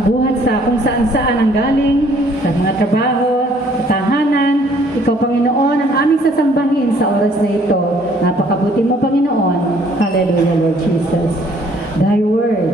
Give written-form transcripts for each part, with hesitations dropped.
buhat sa kung saan-saan ang galing, sa mga trabaho, sa tahanan. Ikaw, Panginoon, ang aming sasambahin sa oras na ito. Napakabuti mo, Panginoon. Hallelujah, Lord Jesus. Thy word.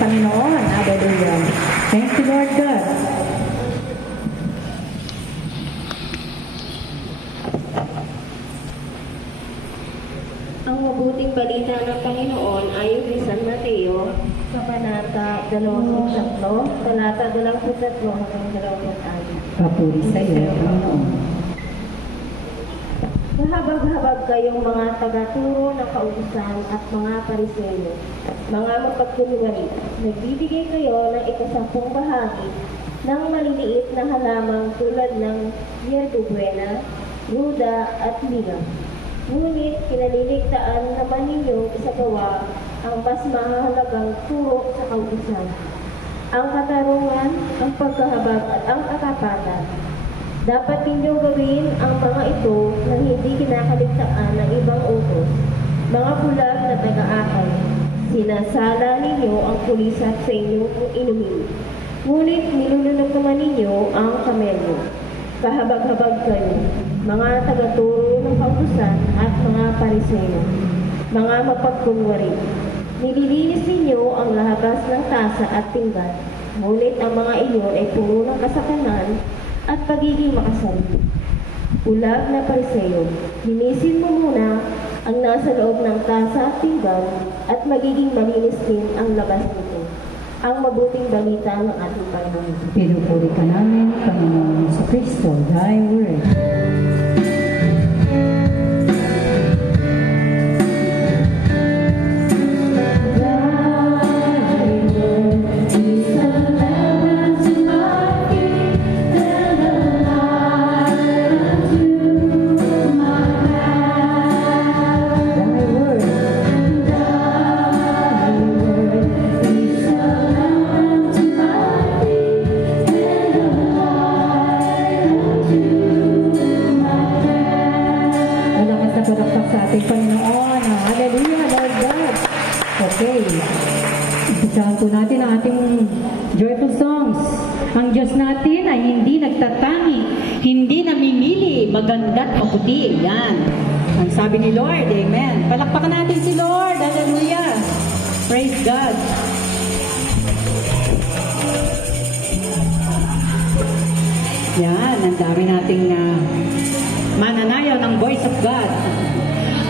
Panginoon. Hallelujah. Thank you, Lord God. Ang mabuting balita ng Panginoon ayon kay San Mateo, Kabanata 23, talata 23 hanggang 26. Papuri sa iyo, Panginoon. Mahabag-habag kayong mga tagaturo ng kautusan at mga Pariseo, mga mapagkunwari. Nagbibigay kayo ng ikasampung bahagi ng maliliit na halamang tulad ng yerbubuena, ruda at liga. Ngunit kinaliligtaan naman ninyong isagawa ang mas mahalagang turo sa kautusan, ang katarungan, ang pagkahabag at ang katapatan. Dapat ninyong gawin ang mga ito na hindi kinakaligtaan ng ibang utos, mga bulag na taga-akay. Sinasala ninyo ang pulisat sa inyong inumin. Ngunit nilulunok naman ninyo ang kamelyo. Kahabag-habag kayo, mga tagaturo ng kautusan at mga Pariseo, mga mapagkunwari. Nililinis ninyo ang lahabas ng tasa at pinggan, ngunit ang mga iyon ay puro ng kasakanan at pagiging makasarili. Ulag na Pariseo, linisin mo muna ang nasa loob ng tasa at pinggan at magiging malinis din ang labas nito. Ang mabuting balita ng ating Panginoon. Pinupuri ka namin, Panginoon sa Kristo, thy word. Sa ating Panginoon. Hallelujah, Lord God. Okay. Isahan po natin ang ating joyful songs. Ang Diyos natin ay hindi nagtatangi, hindi namimili, maganda't maputi. Yan. Ang sabi ni Lord. Amen. Palakpakan natin si Lord. Hallelujah. Praise God. Yan. Ang dami nating mananayaw ng voice of God.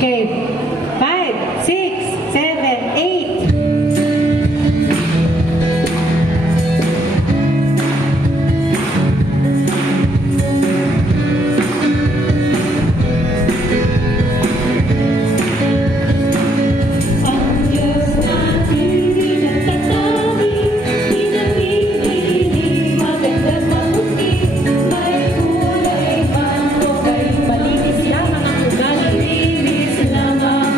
Okay, 5, 6, 7, 8. Malinis lamang ang ugali, linis lamang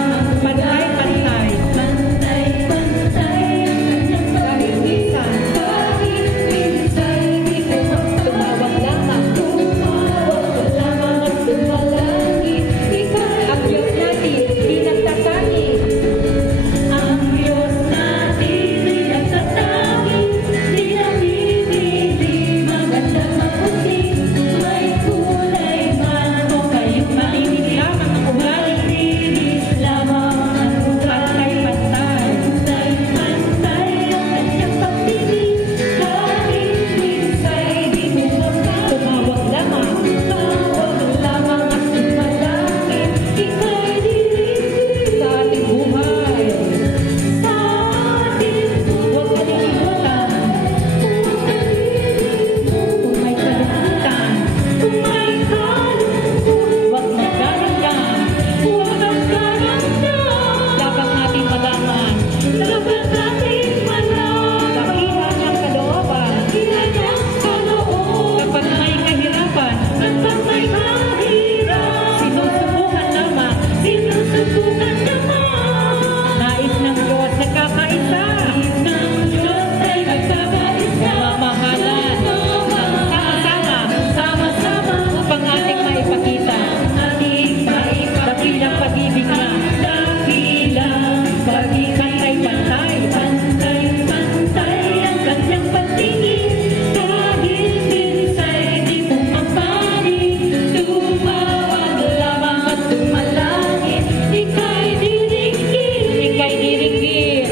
Lagi pantay-pantay, pantay-pantay ang kanyang patingin. Dahil minsan di pumapanig, tumawag lamang at tumalangin. Ika'y diringgin, ika'y diringgin,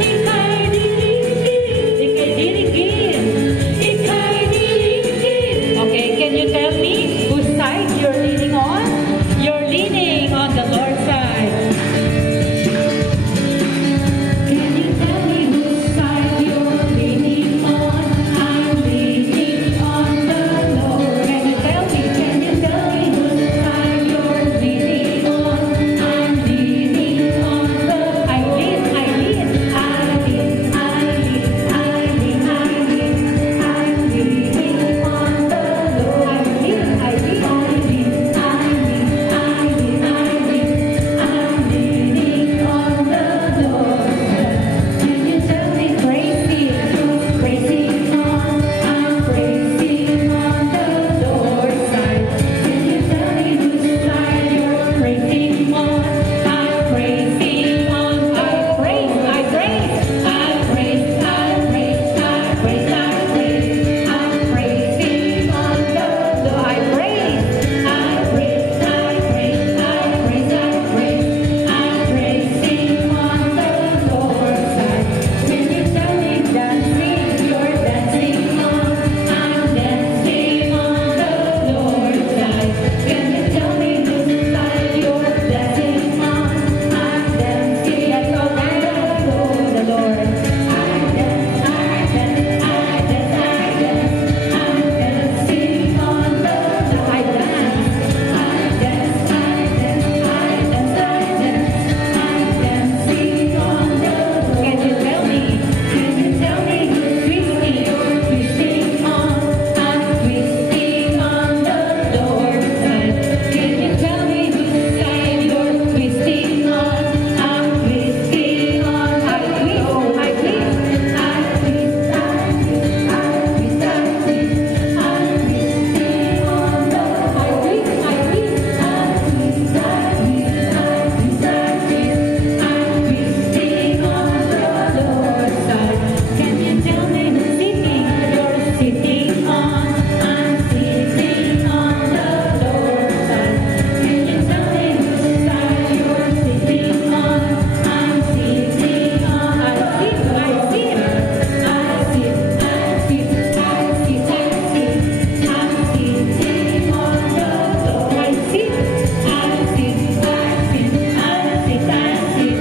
ika'y diringgin, ika'y diringgin, ika'y diringgin. Okay, can you tell me whose side you're leaning on? You're leaning on the Lord's side. Can you tell me whose side you're leaning on? I'm leaning on the Lord. Can you tell me? Can you tell me whose side you're leaning on? I'm leaning on the. I lean, I lean, I lean, I lean, I lean, I lean. I'm leaning on the Lord. I lean, I lean, I lean, I lean, I lean, I lean. I'm leaning on the Lord. Can you tell me praising, who's praising on? I'm praising on the Lord's side. Can you tell me whose side you're praising on? I'm praising on. I praise, I praise, I praise, I praise, I praise, I praise. I'm praising on the Lord. I praise, I praise, I praise, I praise, I praise. I'm praising on the Lord's side. Can you tell me dancing, you're dancing on? I'm dancing on the Lord's side. Can you tell me whose side you're dancing on? I'm dancing, yes, all night long, the Lord. I dance, I dance, I dance, I dance. I'm dancing on the Lord. I dance, I dance, I dance, I dance, I dance. I'm dancing on the Lord. Can you tell me? Can you tell me who's twisting? Twisting on. I'm twisting on the Lord's side. Can you tell me whose side you're twisting on? I'm twisting on. I twist, I twist, I twist, I twist, I twist, I twist. I'm twisting on the. I twist, I twist, I twist, I twist, I twist, I twist. I'm twisting on the Lord's side. Can you tell me who's sitting? You're sitting on. I'm sitting on the Lord's side. Can you tell me whose side you're sitting on? I'm sitting on. I sit, I sit, I sit, I sit, I sit, I sit. I'm sitting on the Lord. I sit, I sit, I sit, I sit, I sit.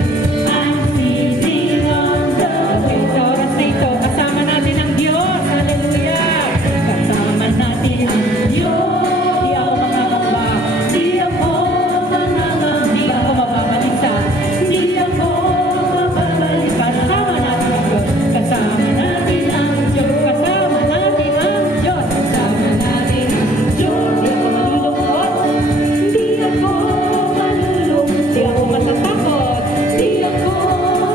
I'm sitting on the Lord. Sa oras na ito, kasama natin ang Diyos. Hallelujah! Kasama natin ang Diyos. Di ako mangangamba. Di ako mangangamba. Di ako mababalisa. Di ako mababalisa. Kasama natin ang Diyos. Kasama natin ang Diyos. Kasama natin ang Diyos. Kasama natin ang Diyos. Di ako malulungkot. Di ako malulungkot. Di ako matatakot. Di ako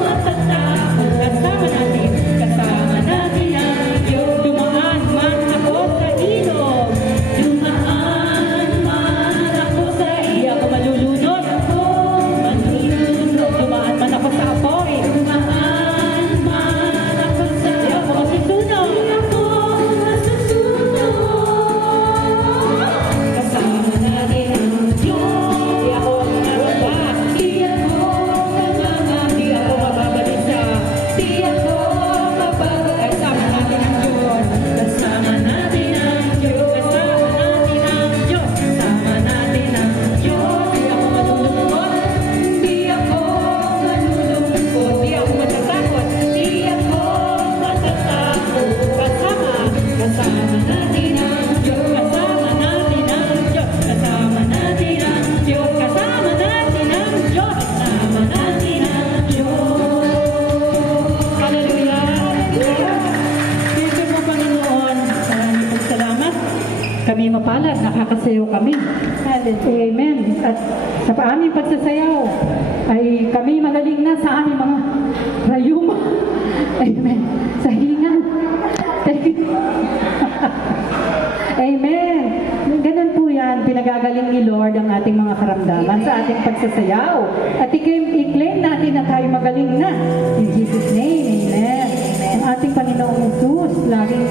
matatakot. Kasama natin. Kasama natin ang Diyos. Dumaan man ako sa ilog. Dumaan man ako sa ilog. Di ako malulunod. Ako malulunod. Dumaan man ako sa apoy. Dumaan man ako sa. Di ako masusunog. Di ako masusunog. Kasama natin ang Diyos. Di ako mangangamba. Di ako mangangamba. Di ako mababalisa. Di ako mababalisa. Kasama natin ang Diyos. Kasama natin ang Diyos. Kasama natin ang Diyos. Kasama natin ang Diyos. Di ako malulungkot. Di ako malulungkot. Di ako matatakot. Di ako matatakot. Kasama natin ang Diyos. Kasama natin ang Diyos. Kasama natin ang Diyos. Kasama natin ang Diyos. Kasama natin ang Diyos. Hallelujah. Thank you po, Panginoon. Maraming pong salamat. Kami mapalad, nakakasayaw kami. Amen. At sa aming pagsasayaw, ay kami magaling na sa aming mga rayuma. Amen. Sa hingan. Amen. Ganun po yan, pinagagaling ni Lord ang ating mga karamdaman sa ating pagsasayaw. At i-claim natin na tayo magaling magaling na. In Jesus' name, amen. Ang ating Panginoong Jesus, laging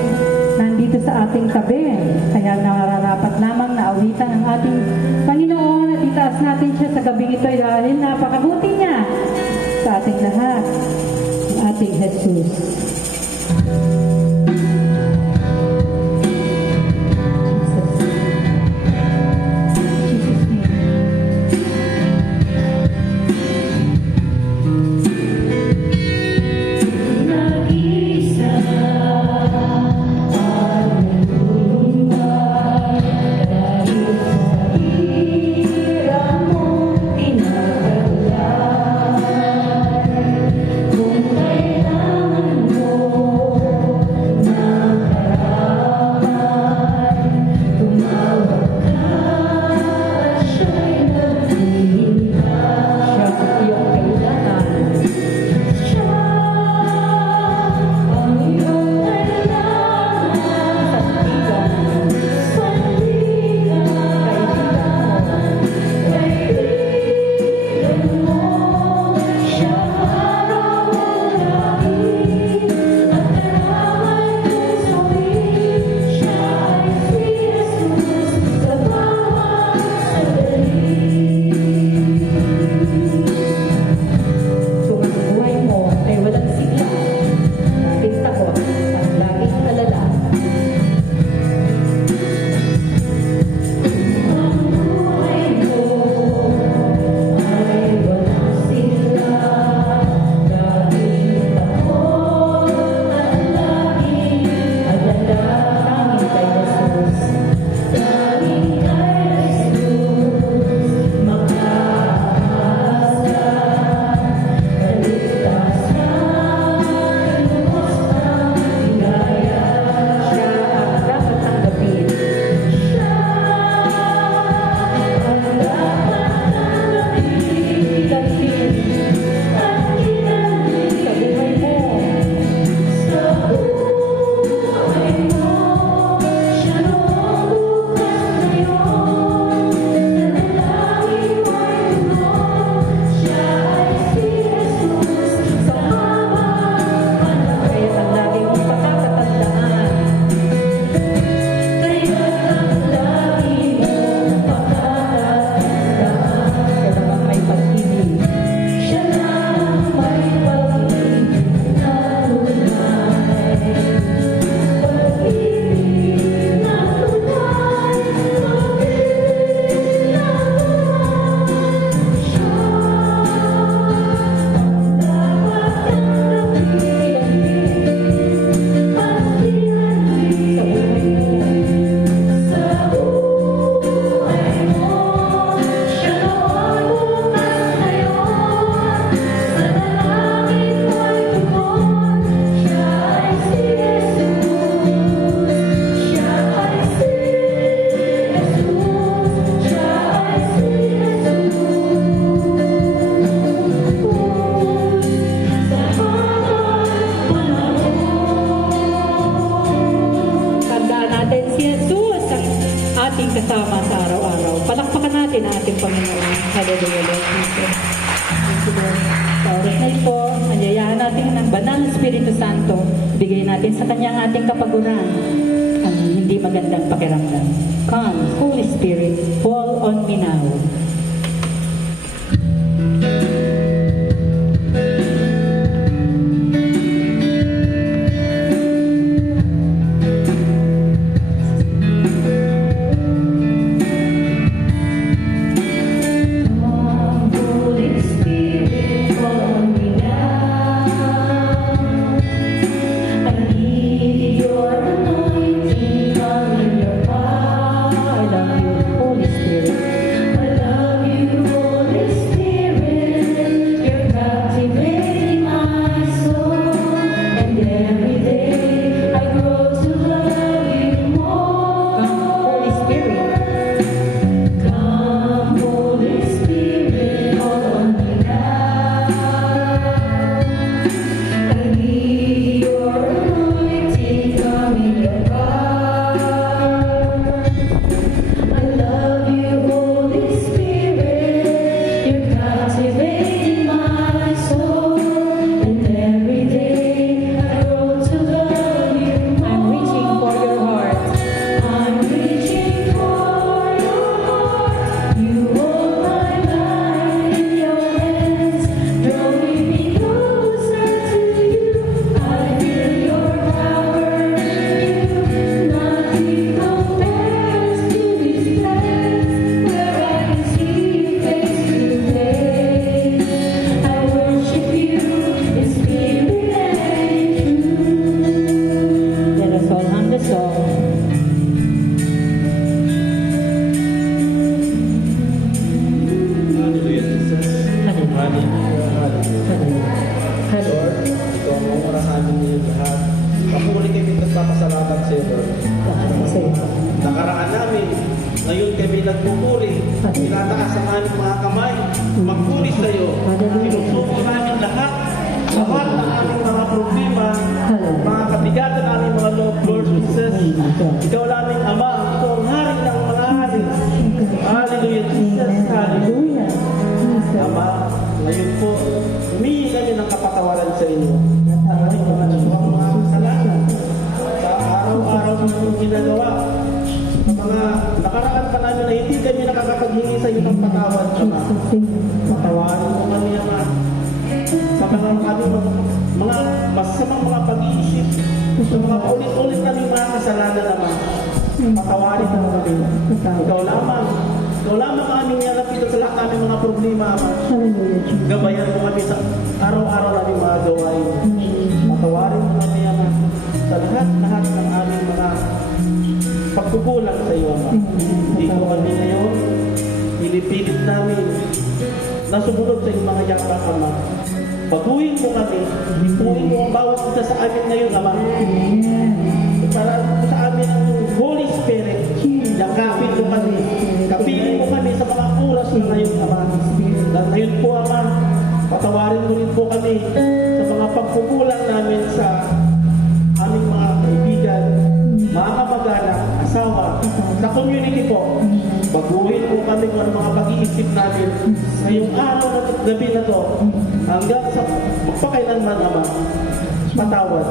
nandito sa ating tabi. Kaya nararapat lamang na awitan ang ating Panginoon at itaas natin siya sa gabing ito dahil napakabuti niya sa ating lahat. Ang ating Jesus. kasama sa araw-araw. Palakpakan natin ang ating Panginoon. Hallelujah, Lord Jesus. Thank you, Lord. Sa oras na ito, nagyayahan natin ng banal na Espiritu Santo. Bigay natin sa Kanya ang ating kapaguran ang hindi magandang pakiramdam. Come, Holy Spirit, fall on me now. I love you, Holy Spirit. I love ito, ang oras sa amin niyo lahat. Papuli kami nagpapasalamat sa iyo, Lord. Nakaraan namin, ngayon kami nagpupuri, tinataas ang aming mga kamay, magpuri sa iyo. Sinusuko namin lahat ng aming mga problema, mga kabigatan namin mga Lord Jesus. Ikaw lamang Ama, ikaw ang hari ng mga hari. Hallelujah, Jesus, hallelujah. Ama, ngayon po, humingi kami ng kapatawaran sa inyo. At aming mga nasuwang mga kasalanan sa araw-araw ng ginagawa. Sa mga nakaraan pa namin na hindi kami nakakapaghingi sa iyo ng patawad, Ama. Patawarin mo kami, Ama. Sa mga mga masamang mga pag-iisip, sa mga ulit-ulit kaming mga kasalanan, Ama. Patawarin mo kami. Ikaw lamang aming nalapitan sa lahat naming mga problema, Ama. Gabayan mo kami sa araw-araw naming mga gawain. Patawarin mo kami, Ama, sa lahat ng aming mga pagkukulang sa iyo, Ama. Hindi ko kami ngayon, pinipilit namin na sumunod sa iyong mga yakap, Ama. Baguhin mo kami, ipuin mo ang bawat isa sa amin ngayon, Ama. Para sa amin ang Holy Spirit, yakapin mo kami, kapiling mo kami sa mga oras na ngayon, Ama. At ngayon po, Ama, patawarin mo rin po kami sa mga pagkukulang namin sa aming mga kaibigan, mga kamag-anak, asawa, sa community po. Baguhin po kami kung ano mga pag-iisip namin ngayong araw na gabi na to hanggang sa magpakailanman, Ama. Patawad.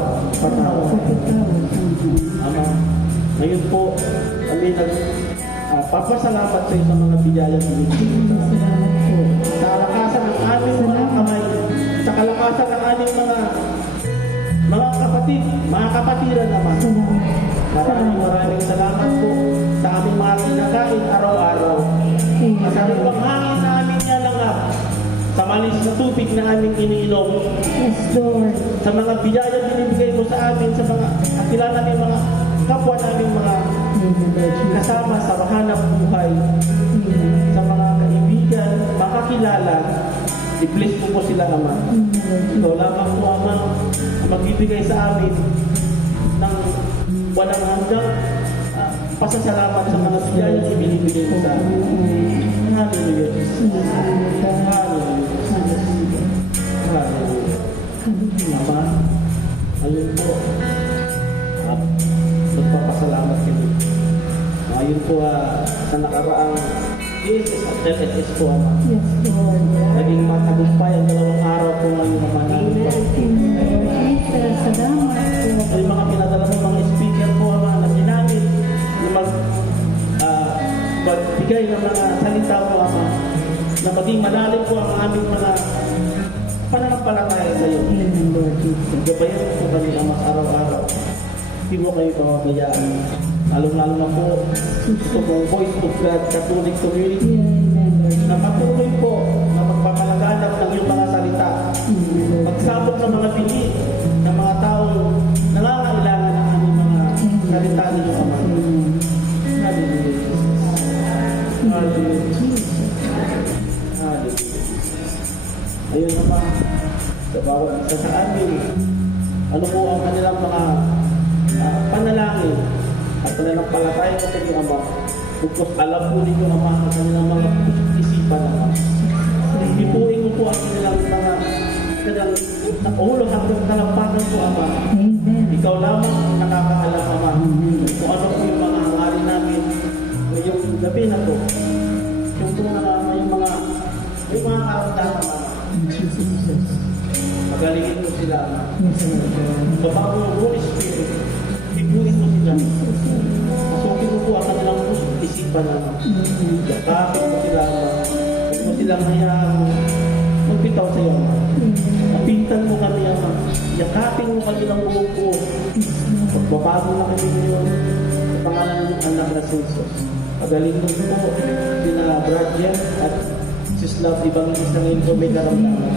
Ama, ngayon po kami papasalamat sa iyo sa mga biyaya binigay. Sa kalakasan ng aming mga kamay, sa kalakasan ng aming mga kapatid, mga kapatiran, Ama. Maraming salamat po sa aming mga kinakain araw-araw. Sa ibang hangin na aming nalangap, sa malis na tubig na aming iniinom. Yes, Lord. Sa mga biyaya binibigay mo sa amin, sa mga akila namin mga kapwa namin mga kasama sa hanap buhay, sa mga kaibigan, makakilala, i-bless mo po sila, Ama. Ikaw lamang po, Ama, ang magbibigay sa amin ng walang hanggang pasasalamat sa mga biyaya na ibinibigay mo sa amin. Hallelujah. Hallelujah. Ama, ayun po. Magpapasalamat kami. Ayun po sa nakaraang cases at LSS po, Ama. Yes, Lord. Naging matagumpay ang 2 araw po ngayon, Ama. Salamat po. Ay mga pinadala ng mga speaker po, Ama, na ginamit na magbigay ng mga salita po, Ama, na maging malalim po ang aming mga pananampalataya sa iyo. Gabayan po kami, Ama, araw-araw. Hindi mo kayo pamabayaan. Lalo-lalo na po ito pong Voice of God Catholic Community na patuloy po na magpapalaganap ng iyong mga salita. Pagsabot sa mga pili ng mga taong nangangailangan ng aming mga salita ninyo, Ama. Hallelujah. Hallelujah. Hallelujah. Ayun, Ama, sa bawat isa sa amin, ano po ang kanilang mga panalangin at pananampalataya ko sa inyo, Ama. Bukos alam po ninyo, Ama, ang kanilang mga isipan, Ama. Ipuin mo po ang kanilang mga ulo hanggang talampakan po, Ama. Ikaw lamang ang nakakaalam, Ama. Kung ano po yung mga hangarin namin ngayong gabi na to. Yung po na yung mga karamdaman, Ama. Magalingin mo sila, Ama. Babago ng Holy Spirit, ibuin mo sila. Pasukin mo po ang kanilang isipan, Ama. Yakapin mo sila, Ama. Huwag mo silang hayaan magbitaw sa iyo, Ama. Kapintan mo kami, Ama. Yakapin mo kami ng buong po. Magbabago na kami ngayon sa pangalan ng anak na Jesus. Pagaling mo po sina Bradjen at Sislav Evangelista ngayon po may karamdaman.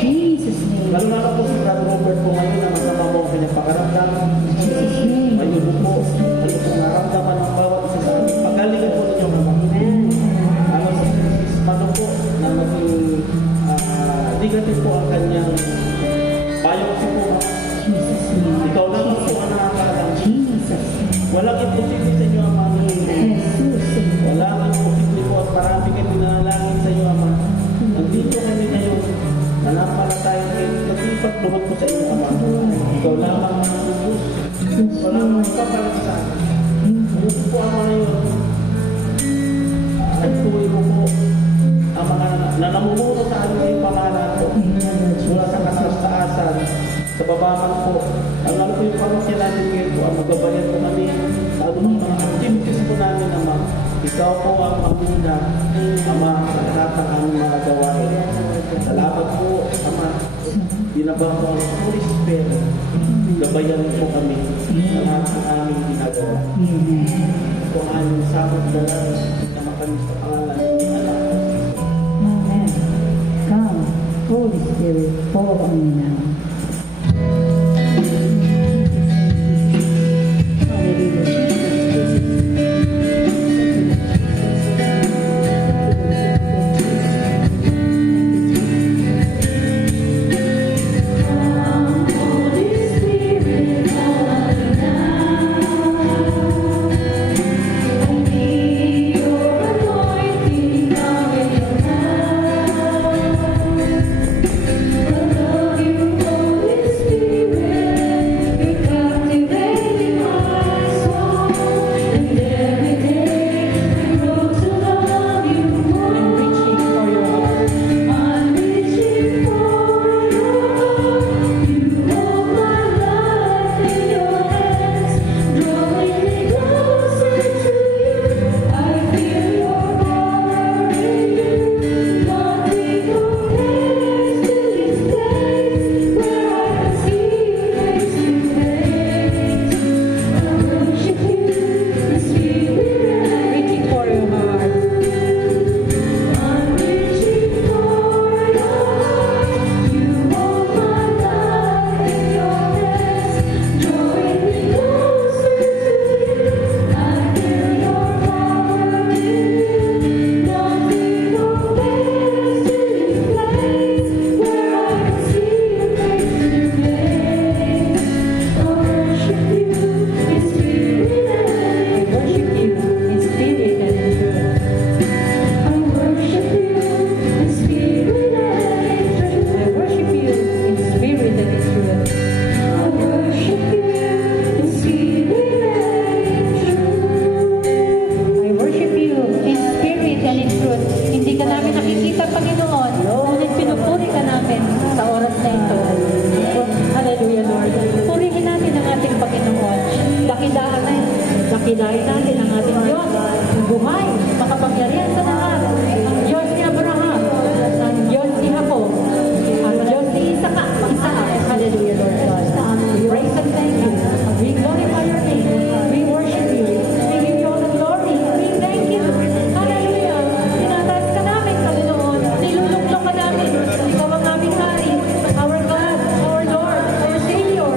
Jesus name. Lalo na po si Brother Robert po ngayon na masama mo ang kanyang pakaramdaman. Ayun po, ayun po naramdaman ng bawat isa sa amin. Pagalingan po ninyo, Mama. Ano sa Mano po na maging negative po ang kanyang Walang imposible sa inyo, Ama. Jesus. Walang imposible po at marami kayo pinanalangin sa iyo, Ama. Nandito kami ngayon. Nanampalataya kayo. Nagsipat lubag po sa inyo, Ama. Ikaw lamang ang Diyos. Wala mang papalagsan. Ano po, Ama, ngayon? Nagtuloy mo po ang mga nanamumuno sa amin ngayong pangalan po. Mula sa kasastaasan, sa babaman po. Alam ko yung pamukya natin ngayon po, ang magabayan po kami sa anumang mga activities po namin, Ama. Ikaw po ang pamuna, Ama, sa lahat ng aming mga gawain. Salamat po, Ama. Binaba po ang Holy Spirit. Gabayan po kami sa lahat ng aming ginagawa. Ito ang aming samot dalang na makamis sa pangalan ni Anak. Amen. Come, Holy Spirit, fall on me now. Dakilain natin ang ating Diyos, ang buhay, makapangyarihan sa lahat, ang Diyos ni Abraham, ang Diyos ni Jacob, ang Diyos ni Isaac. Hallelujah, Lord God. We praise and thank you. We glorify your name. We worship you. We give you all the glory. We thank you. Hallelujah. Tinataas ka namin, Panginoon. Niluluklok ka namin. Ikaw ang aming hari. Our God, our Lord, our Savior.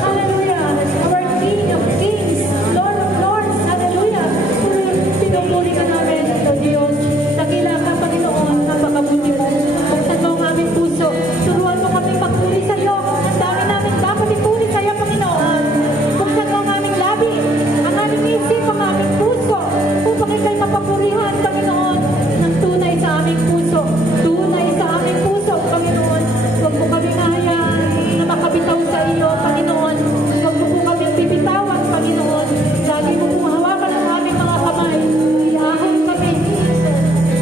Hallelujah. Our King of Kings, Lord of Lords. Hallelujah. Pinupuri ka namin, O Diyos. Dakila ka, Panginoon. Napakabuti mo. Buksan mo ang aming puso. Turuan mo kami magpuri sa iyo. Ang dami namin dapat ipuri sa iyo, Panginoon. Buksan mo ang aming labi, ang aming isip, ang aming puso. Upang ikay mapapurihan, Panginoon, ng tunay sa aming puso. Tunay sa aming puso, Panginoon. Huwag mo kami hayaan na makabitaw sa iyo, Panginoon. Huwag mo po kami bibitawan, Panginoon. Lagi mo pong hawakan ang aming mga kamay. Iyahan kami,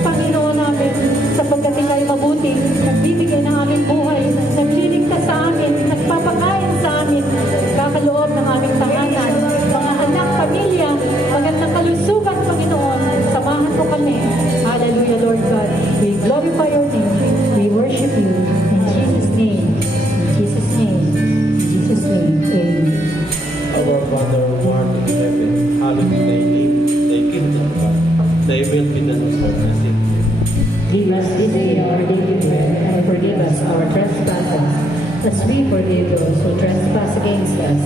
Panginoon namin, sapagkat ikay mabuti, nagbibigay ng aming buhay, nagliligtas sa amin, nagpapakain sa amin, kakaloob ng aming tahanan, mga anak, pamilya, magandang kalusugan, Panginoon, samahan mo kami. Hallelujah, Lord God. We glorify your name. We worship you. In Jesus' name. In Jesus' name. In Jesus' name. Amen. Our Father who art in heaven, hallowed be thy name. Thy kingdom come. Thy will be done on earth as it is. Give us this day our daily bread, and forgive us our trespasses, as we forgive those who trespass against us.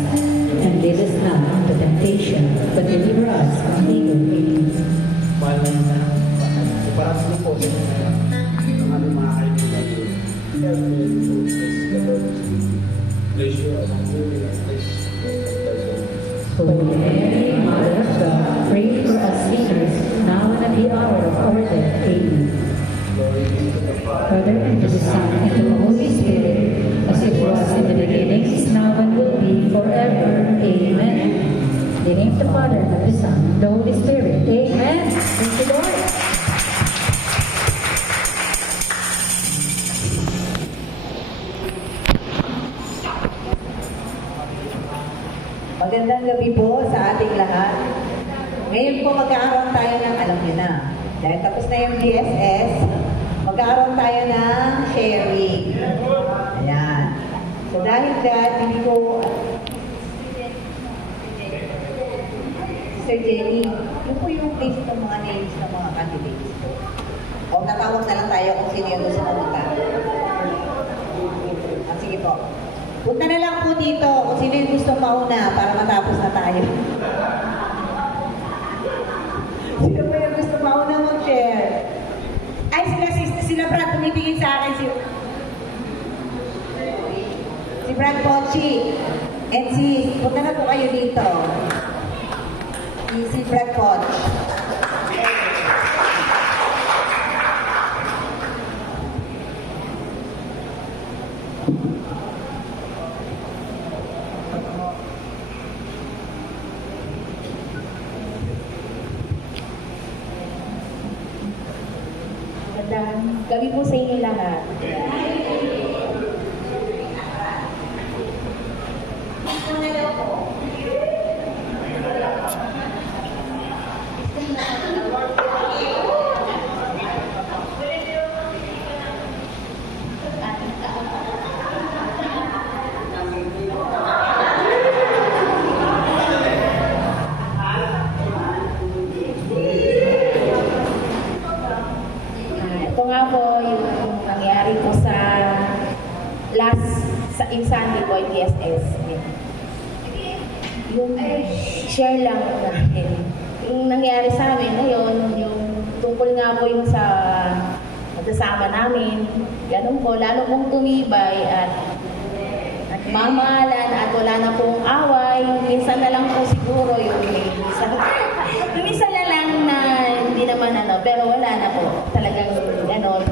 And lead us not into temptation, but deliver us from evil. Amen. Mahal na iparang mo po sa inyo ang aming mga kaibigan doon. Help me to bless the Lord. Bless you as a holy and bless the Lord. Holy Mary, Father, and to the Son, and to the Holy Spirit, as it was in the beginning, is now, and will be forever. Amen. In the name of the Father, and of the Son, and the Holy Spirit. Amen. Thank you, Lord. Magandang gabi po sa ating lahat. Ngayon po magkakaroon tayo ng, alam niyo na, dahil tapos na yung GSS, magkakaroon tayo ng sharing. Ayan. So dahil dyan, hindi ko, Sir Jenny, yun po yung list ng mga names ng mga candidates po. O natawag na lang tayo kung sino yung gusto pumunta. Sige po. Punta na lang po dito kung sino yung gusto mauna para matapos na tayo. Sino po yung gusto mauna mag-share? Ay, sila Brad, tumitingin sa akin si Brad Pochi. And punta na po kayo dito. Si Brad Poch. Magandang gabi po sa inyo lahat. Ito nga po yung nangyari po sa in Sunday po, PSS. Yung share lang natin. Yung nangyari sa amin ngayon, yung tungkol nga po yung sa magkasama namin, ganun po, lalo pong tumibay at mamahalan at wala na pong away. Minsan na lang po siguro yung minsan na lang na hindi naman pero wala na po talagang ganon.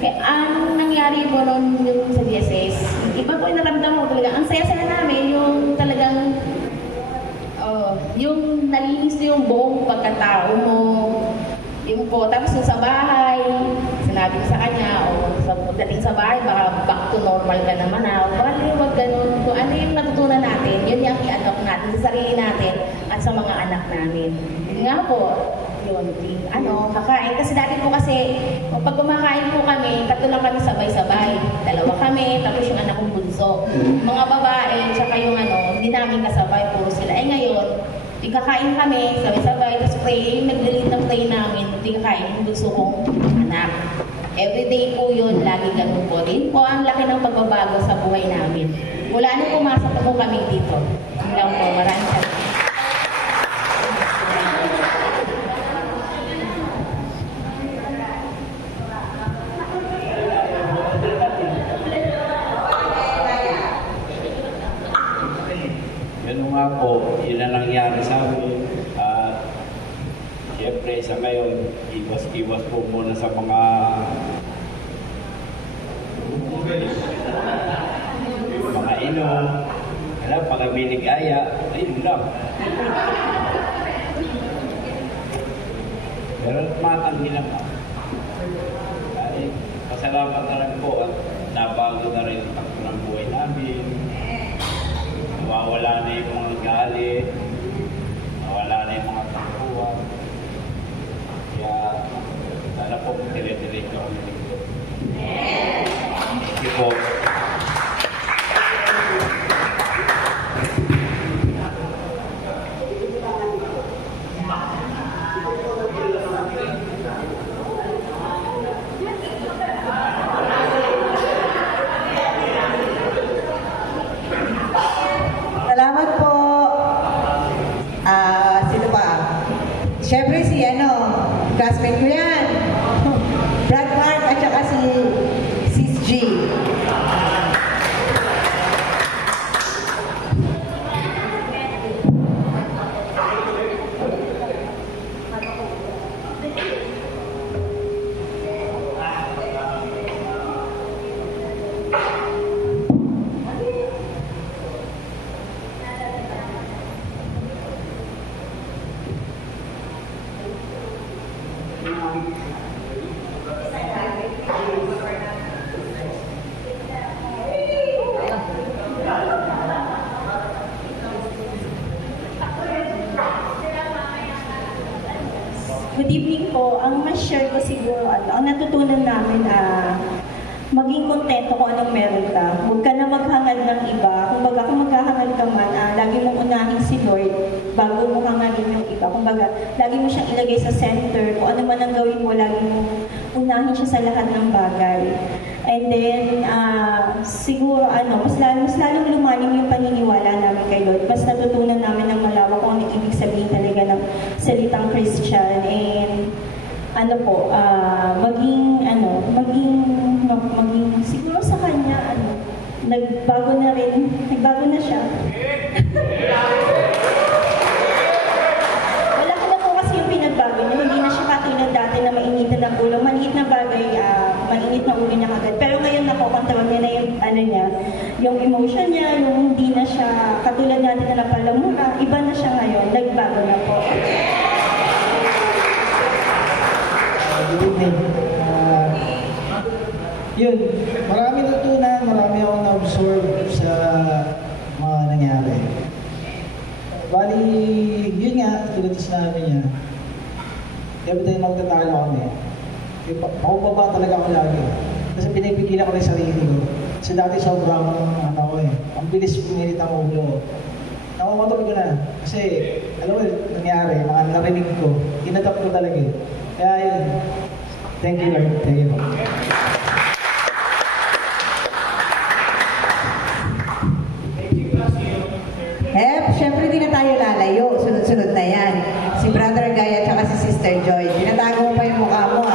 Ang nangyari po noon yung sa DSS, iba po yung naramdaman ko talaga. Ang saya-saya namin yung talagang yung nalinis yung buong pagkatao mo. Yung po, tapos yung sa bahay, sinabi ko sa kanya, sa pagdating sa bahay, baka back to normal ka naman wag ganun. Kung ano yung natutunan natin, yun yung i-adopt natin sa sarili natin at sa mga anak namin. Yun nga po, yun, kakain. Kasi dati po kasi, pag kumakain po kami, tatlo lang kami sabay-sabay. Dalawa kami, tapos yung anak kong bunso. Mga babae, tsaka yung hindi namin kasabay, puro sila. Ngayon, kakain kami, sabay-sabay, tapos nag-delete ng play namin, kakain yung bunso kong anak. Everyday po yun, lagi ganun po. Din po ang laki ng pagbabago sa buhay namin. Mula nung pumasok po kami dito. Yun lang po, maraming salamat. Ganun nga po, yun ang nangyari sa amin. At siyempre sa ngayon, iwas-iwas po muna sa mga inom. Pag may ligaya, ayun lang. Pero matang nila pa. Ay, pasalamat na rin po at nabago na rin ang takbo ng buhay namin. Nawawala na yung mga galit, nawawala na yung mga takbuhan. Kaya, sana po, dire-diretso ang linggo. Thank you po. Good evening po. Ang ma-share ko siguro, ang natutunan namin, maging kontento kung anong meron ka. Huwag ka na maghangad ng iba. Kumbaga, kung maghahangad ka man, lagi mong unahin si Lord bago mo hangadin yung iba. Kumbaga, lagi mo siyang ilagay sa center. Kung ano man ang gawin mo, lagi mo unahin siya sa lahat ng bagay. And then, siguro, mas lalong lumalim yung paniniwala namin kay Lord. Mas natutunan namin ng malawak kung ano ibig sabihin talaga ng salitang Christian. And, maging siguro sa kanya, nagbago na siya. Wala ko na po kasi yung pinagbago niya, hindi na siya katulad dati na mainitan ng ulo, maliit na bagay, mainit na ulo niya kagad. Pero ngayon nakokontrol niya na yung emotion niya, yung hindi na siya katulad natin na napalamura, iba na siya ngayon, nagbago na po. Good evening. Yun, marami natutunan, marami akong na-absorb sa mga nangyari. Bali, yun nga, tulad sa sinabi niya, every time magtatalo kami, pakubaba talaga ako lagi. Kasi pinipigilan ko rin sarili ko. Kasi dati sobrang, ang bilis pumilit ang ulo. Nakakontrol ko na. Kasi, alam mo, nangyari, mga narinig ko, inadapt ko talaga eh. Kaya yun, thank you Lord, thank you. Syempre di na tayo lalayo. Sunod-sunod na yan. Si Brother Guy at saka si Sister Joy. Tinatago mo pa yung mukha mo,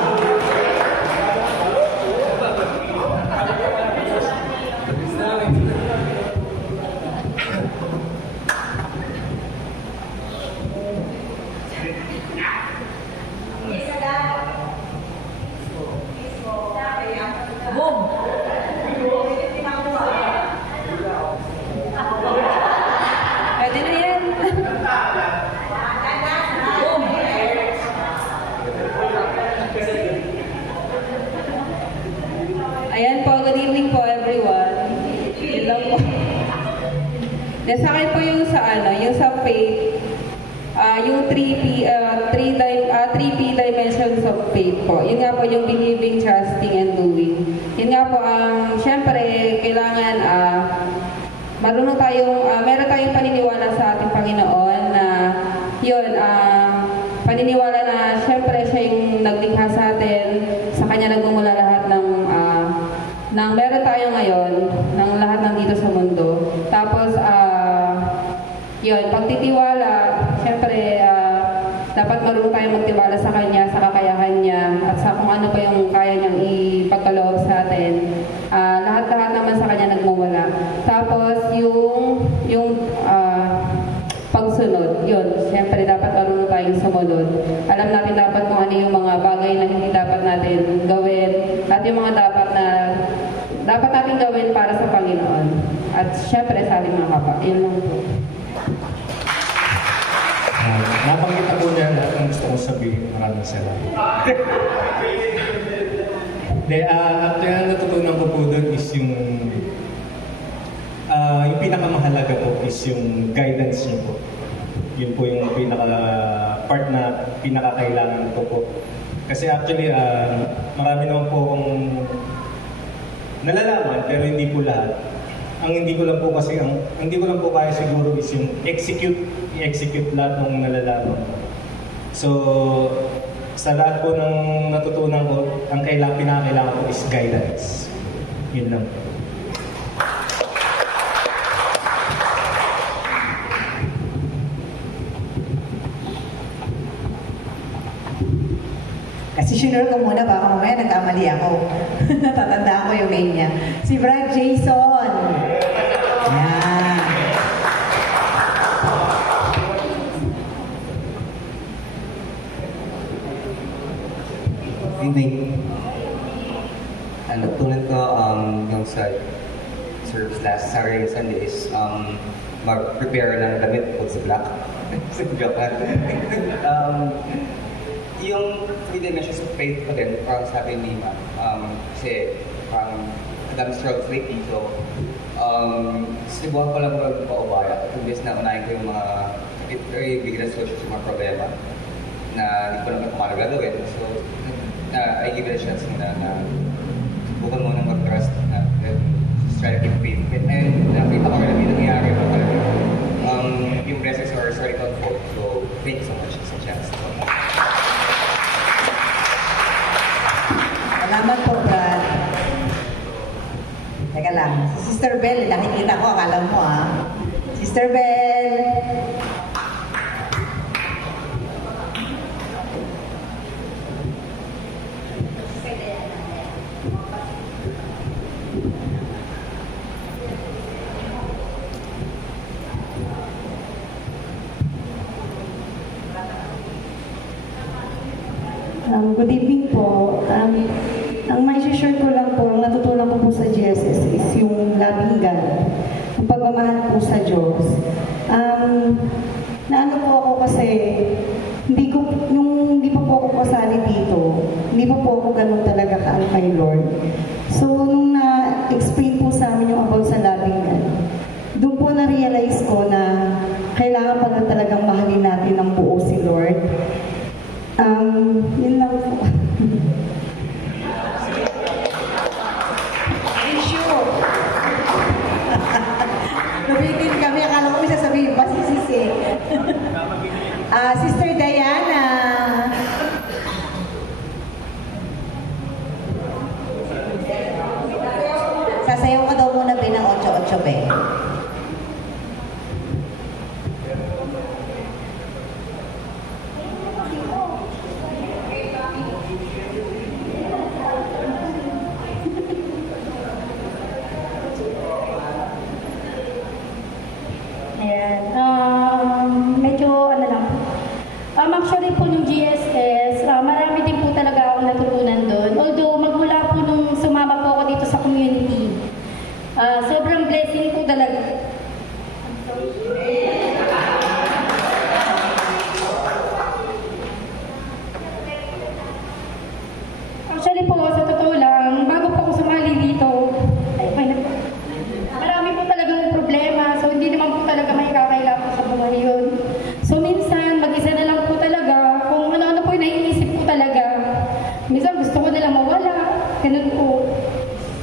Boom! Pwede na yan. Boom! Ayan po, good evening po everyone. Yun lang po. Sa akin po yung sa faith, yung 3P dimensions of faith po. Yun nga po yung believing, trusting, and doing. Yun nga po, syempre, kailangan, meron tayong paniniwala sa ating Panginoon na, paniniwala na syempre siya yung naglikha sa atin, sa Kanya nagmumula lahat ng meron tayo ngayon, ng lahat ng dito sa mundo. Tapos, pagtitiwala, syempre, dapat marunong tayo magtiwala sa Kanya, sa kakayahan niya, at sa kung ano pa yung kaya niyang ipagkaloob sa atin. Lahat-lahat naman sa Kanya nagmumula. Tapos, yung pagsunod, syempre dapat marunong tayong sumunod. Alam natin dapat kung ano yung mga bagay na hindi dapat natin gawin, at yung mga dapat natin gawin para sa Panginoon. At syempre sa ating mga kapwa. Yun lang po. Nabanggit ako niya lahat ang gusto kong sabihin. Maraming salamat. At yung natutunan ko po doon is yung pinakamahalaga po is yung guidance niyo po. Yun po yung part na pinakakailangan ko po. Kasi actually, marami naman po akong nalalaman, pero hindi po lahat. Ang hindi ko lang po kaya siguro is yung i-execute lahat ng nalalaman. So, sa lahat po ng natutunan ko, ang pinakakailangan ko is guidance. Yun lang po. Kasi sinure ko muna, baka mamaya nagkamali ako. Tatandaan ko yung name niya. Si Brad Jason. Yan. Evening. Natutunan ko yung sa service last Saturday and Sunday is mag-prepare ng damit po sa black. Joke lang. Yung 3 dimensions of faith ko din, parang sabi ni Ma'am, kasi parang madami struggles lately, so sinubukan ko lang magpaubaya, imbes na unahin ko yung mga very big resolutions yung mga problema. na hindi ko naman paano gagawin. So, I give it a chance muna na subukan muna mag-trust na just try to keep faith. And nakita ko rin yung nangyayari pa talaga. Yung blessings are starting to unfold. So, thank you so much sa chance. Salamat po, Brad. Teka lang, si Sister Bell, nakikita ko, akala mo Sister Bell. Good evening po. Ang may share ko lang po, ang natutunan ko po sa GSS is yung loving God. Ang pagmamahal po sa Diyos. Naano po ako kasi, hindi pa po ako kasali dito, hindi pa po ako ganun talaga kaan kay Lord. So, nung na-explain po sa amin yung about sa loving God, doon po na-realize ko na kailangan pala talagang mahalin natin ng buo si Lord. Yun lang po. Issue. Nabitin kami, akala ko may sasabihin pa si Sisi. Sister Diana. Sasayaw ka daw muna ng 8-8 be. Medyo ano lang. Actually po yung GSS, marami din po talaga akong natutunan doon. Although magmula po nung sumama po ako dito sa community, sobrang blessing po talaga. Actually po, sa totoo lang, bago po ako sumali dito, marami po talagang problema. So, hindi naman po talaga may kakaila po sa buhay yun. So, minsan, mag-isa na lang po talaga. Kung ano-ano po yung naiisip po talaga. Minsan, gusto ko nalang mawala. Ganun po.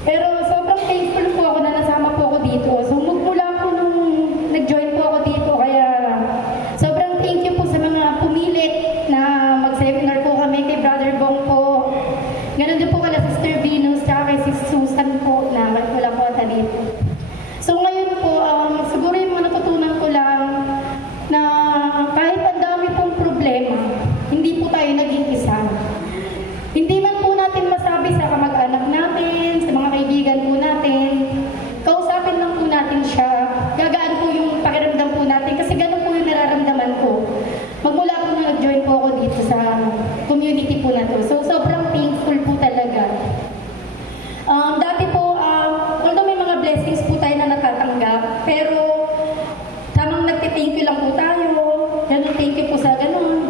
Pero, sobrang thankful po ako na nasama po ako dito. So, magmula po nung nag-join po ako dito. Kaya, sobrang thank you po sa mga pumilit na mag-seminar po kami kay Brother Bong po. Ganun din po kala Sister Venus, tsaka kay Sis Susan po na wala po ata dito. So ngayon po, siguro yung mga natutunan ko lang na kahit ang dami pong problema, hindi po tayo naging isa. Hindi man po natin masabi sa kamag-anak natin, sa mga kaibigan po natin, kausapin lang po natin siya, gagaan po yung pakiramdam po natin kasi ganun po yung nararamdaman ko. Magmula po na nag-join po ako dito sa community po na to. So sobrang thankful po talaga. Dati po, although may mga blessings po tayo na natatanggap, pero tamang nagtithank you lang po tayo, ganun, thank you po sa ganun.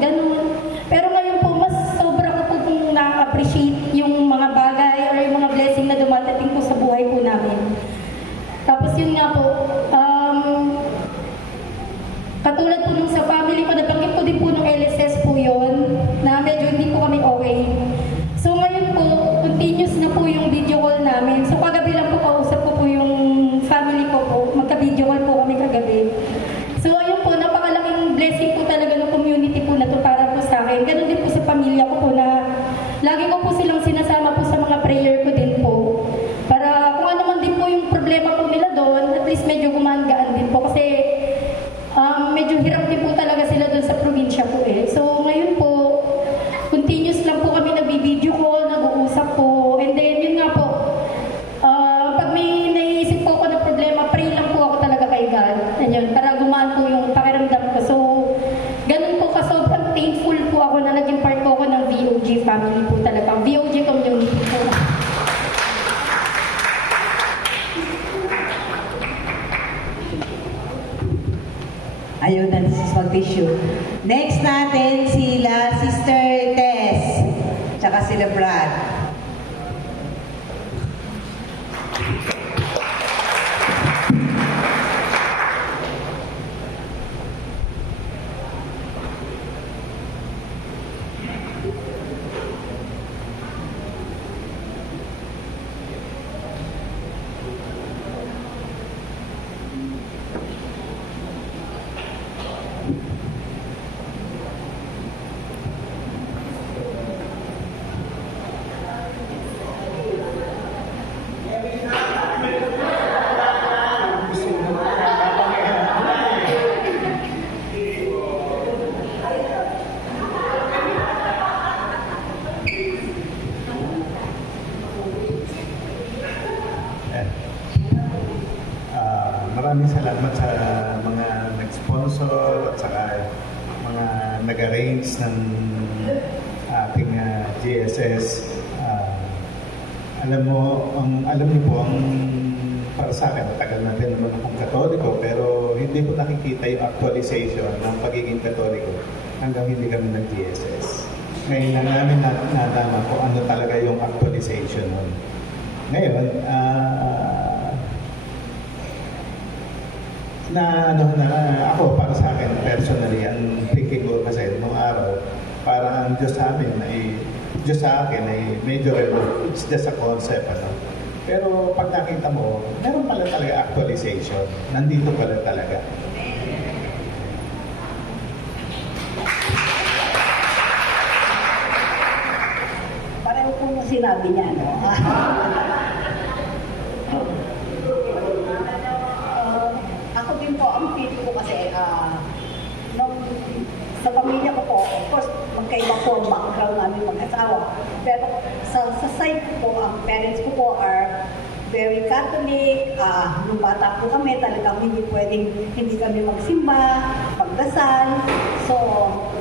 Pero ngayon po, mas sobra ko po kung na-appreciate yung mga bagay or yung mga blessing na dumadating po sa buhay po namin. Tapos yun nga po, katulad po nung sa family ko, nabanggit ko din po nung LSS po yun, na medyo hindi po kami okay. So ngayon po, continuous na po yung video call namin. So kagabi lang po kausap ko po yung family ko po, magka-video call po kami kagabi. So ayun po, napakalaking blessing po talaga ng community po na to para po sa akin. Ganon din po sa pamilya ko po na lagi ko po silang sinasama po sa mga prayer ko din po. Para kung ano man din po yung problema po nila doon, at least medyo gumaan-gaan din po. Kasi medyo hirap din po talaga sila doon sa probinsya po eh. So ngayon po, continuous lang po kami nag-video call, nag-uusap po. And then yun nga po, pag may naiisip po ako ng problema, pray lang po ako talaga kay God. And yun, para gumaan po yung pakiramdam ko. So, ganun po sobrang thankful po ako na naging part po ako ng VOG family po talaga. VOG community po. Ayun na, mag-tissue. Next natin sila Sister Tess, tsaka sila Brad. Maraming salamat sa mga nag-sponsor at saka mga nag-arrange ng ating GSS. Alam niyo po, para sa akin, matagal na din naman akong Katoliko, pero hindi ko nakikita yung actualization ng pagiging Katoliko hanggang hindi kami nag-GSS. Ngayon na namin nadama po ano talaga yung actualization nun. Ngayon, ako para sa akin personally, ang thinking ko kasi nung araw, para ang Diyos sa amin Diyos sa akin ay medyo it's just a concept, ano. Pero pag nakita mo, meron pala talaga actualization. Nandito pala talaga. Pareho po yung sinabi niya, no? Ako din po, ang pili ko kasi, sa pamilya ko po, of course, magkaiba po ang background namin mag-asawa. Pero sa side ko po, ang parents ko po are very Catholic. Nung bata po kami, talagang hindi kami magsimba, pagdasal. So,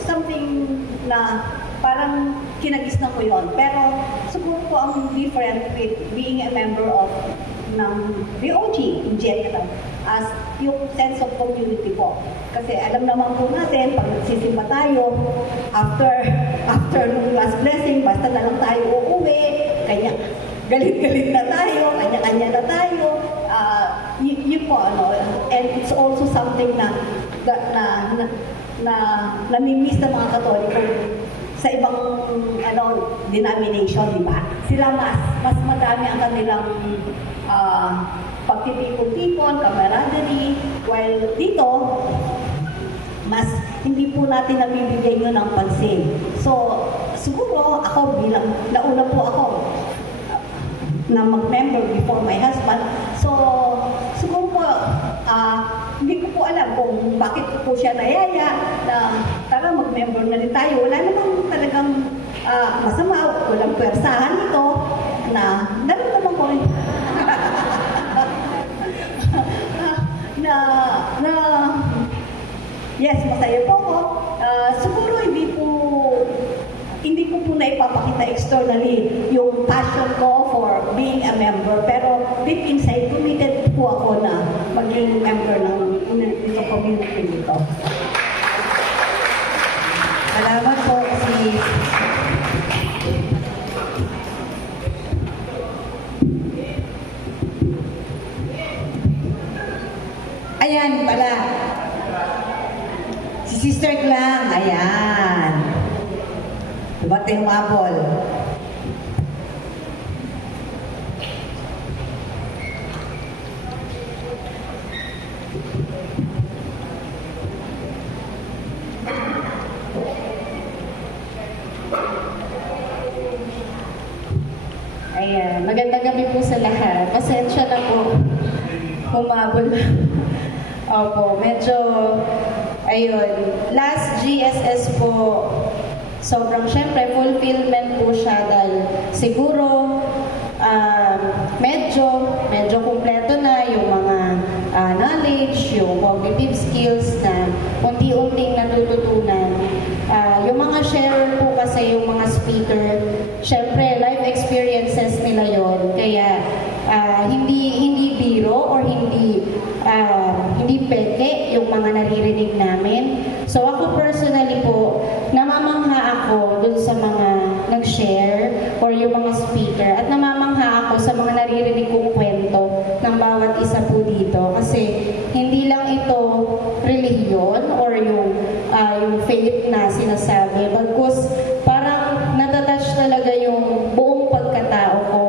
something na parang kinagis na ko yun. Pero siguro po ang different with being a member of ng BOG in general as yung sense of community po. Kasi alam naman po natin, pag nagsisimba tayo, after nung last blessing, basta na lang tayo uuwi, kanya galit-galit na tayo, kanya-kanya na tayo. Yun po, ano, and it's also something na namimiss ng mga Katoliko sa ibang denomination, di ba? Sila mas madami ang kanilang pagtitipon-tipon, camaraderie, while dito, mas hindi po natin nabibigyan yun ng pansin. So, siguro ako bilang, nauna po ako na mag-member before my husband. So, siguro po, hindi ko po alam kung bakit po siya nayaya na tara mag-member na rin tayo. Wala namang talagang masama, walang pwersahan ito na naramdaman ko rin yes, masaya po ako. Siguro hindi ko po na ipapakita externally yung passion ko for being a member. Pero deep inside, committed po ako na maging member ng community nito. Salamat po si ayan pala. Si Sister Klang, ayan. Ba't yung humabol? Ayan, magandang gabi po sa lahat. Pasensya na po. Humabol. Opo, medyo, ayun, last GSS po, sobrang syempre, fulfillment po siya dahil siguro, medyo kumpleto na yung mga knowledge, yung cognitive skills na unti-unting natututunan. Yung mga sharer po kasi, yung mga speaker, syempre, life experiences nila yon. Kaya, hindi biro or hindi peke yung mga naririnig namin. So ako personally po, namamangha ako dun sa mga nag-share or yung mga speaker at namamangha ako sa mga naririnig kong kwento ng bawat isa po dito. Kasi hindi lang ito relihiyon or yung faith na sinasabi. Bagkus parang natatouch talaga yung buong pagkatao ko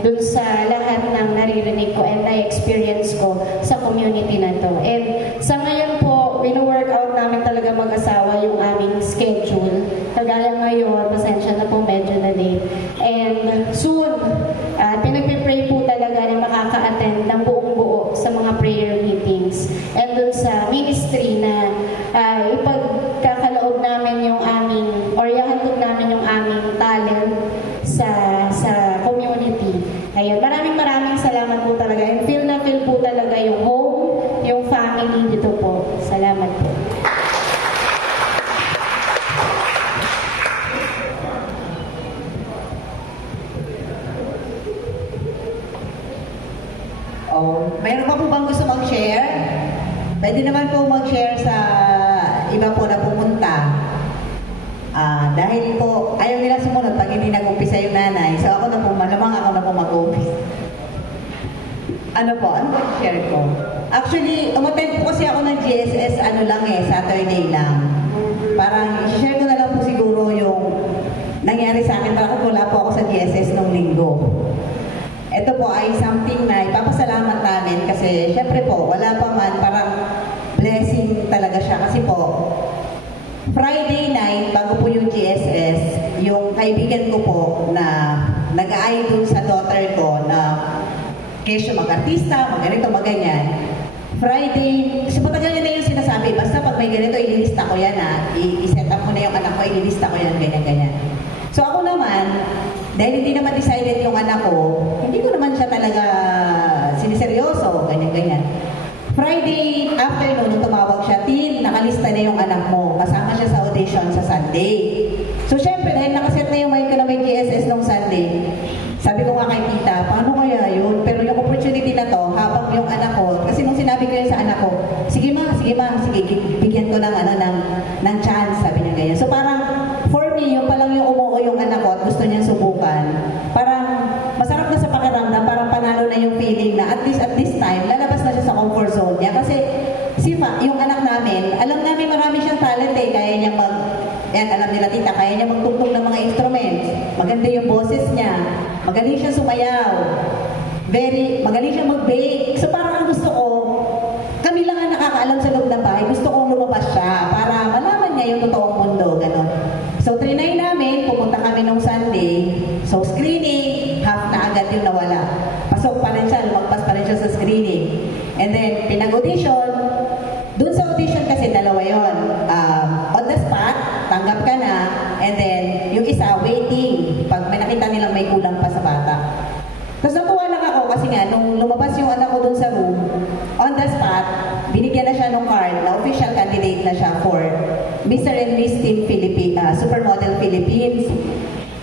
dun sa lahat ng naririnig ko and na-experience ko sa community na to. And sa ngayon po, wino-workout namin talaga mag-asawa yung aming schedule. Kagaya ngayon, pasensya na po, medyo na late. And soon, pinagpipray po talaga na makaka-attend ng buong buo sa mga prayer meetings. And dun sa ministry na ipagkakaloob namin yung aming, or ihahandog namin yung aming talent sa community. Ayun, maraming salamat po talaga. And feel na feel po talaga yung home nandito po. Salamat po. Oh, mayroon pa po bang gusto mag-share? Pwede naman po mag-share sa iba po na pumunta. Dahil po, ayaw nila sumunod pag hindi nag-umpisa yung nanay. So ako na po, malamang ako na po mag-umpisa. Ano po share ko? Actually, umattend po kasi ako ng GSS, Saturday lang. Parang, share ko na lang po siguro yung nangyari sa akin. Parang wala po ako sa GSS nung linggo. Ito po ay something na ipapasalamat namin kasi syempre po, wala pa man, parang blessing talaga siya. Kasi po, Friday night, bago po yung GSS, yung kaibigan ko po na nag-idol sa daughter ko na kesyo mag-artista, mag-ganito, mag-ganyan. Friday, kasi matagal niya na yung sinasabi, basta pag may ganito, ililista ko yan i-set up mo na yung anak ko, ililista ko yan, ganyan-ganyan. So ako naman, dahil hindi naman decided yung anak ko, hindi ko naman siya talaga siniseryoso, ganyan-ganyan. Friday afternoon, nung tumawag siya, Tin, nakalista na yung anak mo. Kasama siya sa audition sa Sunday. So, syempre, dahil nakaset na yung mind ko na may GSS nung Sunday, sabi ko nga kay tita, paano kaya yun? Pero yung opportunity na to, habang yung anak ko, kasi nung sinabi ko yun sa anak ko, sige ma, bigyan ko ng chance, sabi niya ganyan. So, parang, for me, yung palang yung umuo yung anak ko at gusto niyang subukan, parang masarap na sa pakiramdam, parang panalo na yung feeling na at least at this time, lalabas na siya sa comfort zone niya. Kasi si Ma, yung anak namin, alam namin marami siyang talent kaya niya alam nila tita, kaya niya magtugtog ng mga instruments. Maganda yung boses niya. Magaling siya sumayaw. Magaling siya mag-bake. So parang ang gusto ko, kami lang ang nakakaalam sa loob ng bahay. Gusto kong lumabas siya para malaman niya yung totoong mundo. Ganon. So, trinay namin, pumunta kami nung Sunday. So, screening, half na agad yung nawala. Pasok pa rin siya, lumagpas pa rin siya sa screening. And then, pinag-audition. Dun sa audition kasi, dalawa yun. On the spot, tanggap ka na. And then, yung isa, waiting. Pag may nakita nilang may kulang pa sa bata. Tapos natuwa lang ako kasi nga, nung lumabas yung anak ko dun sa room, on the spot, binigyan na siya ng card na official candidate na siya for Mr. and Miss Teen Supermodel Philippines.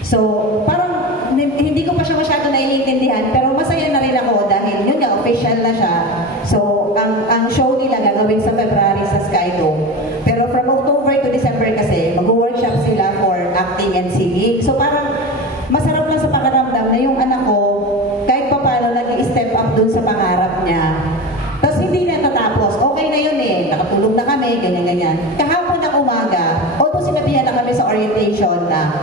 So, parang hindi ko pa siya masyado naiintindihan, pero masaya na rin ako dahil yun nga, official na siya. So, ang show nila gagawin sa February sa Skydome. Pero from October to December kasi, mag-workshop sila for acting and singing. So, parang masarap lang sa pakiramdam na yung anak ko, kahit pa paano nag-i-step up dun sa pangarap niya. Tapos hindi na tatapos. Okay na yun nakatulog na kami, ganyan-ganyan. Kahapon ng umaga, although sinabihan na kami sa orientation na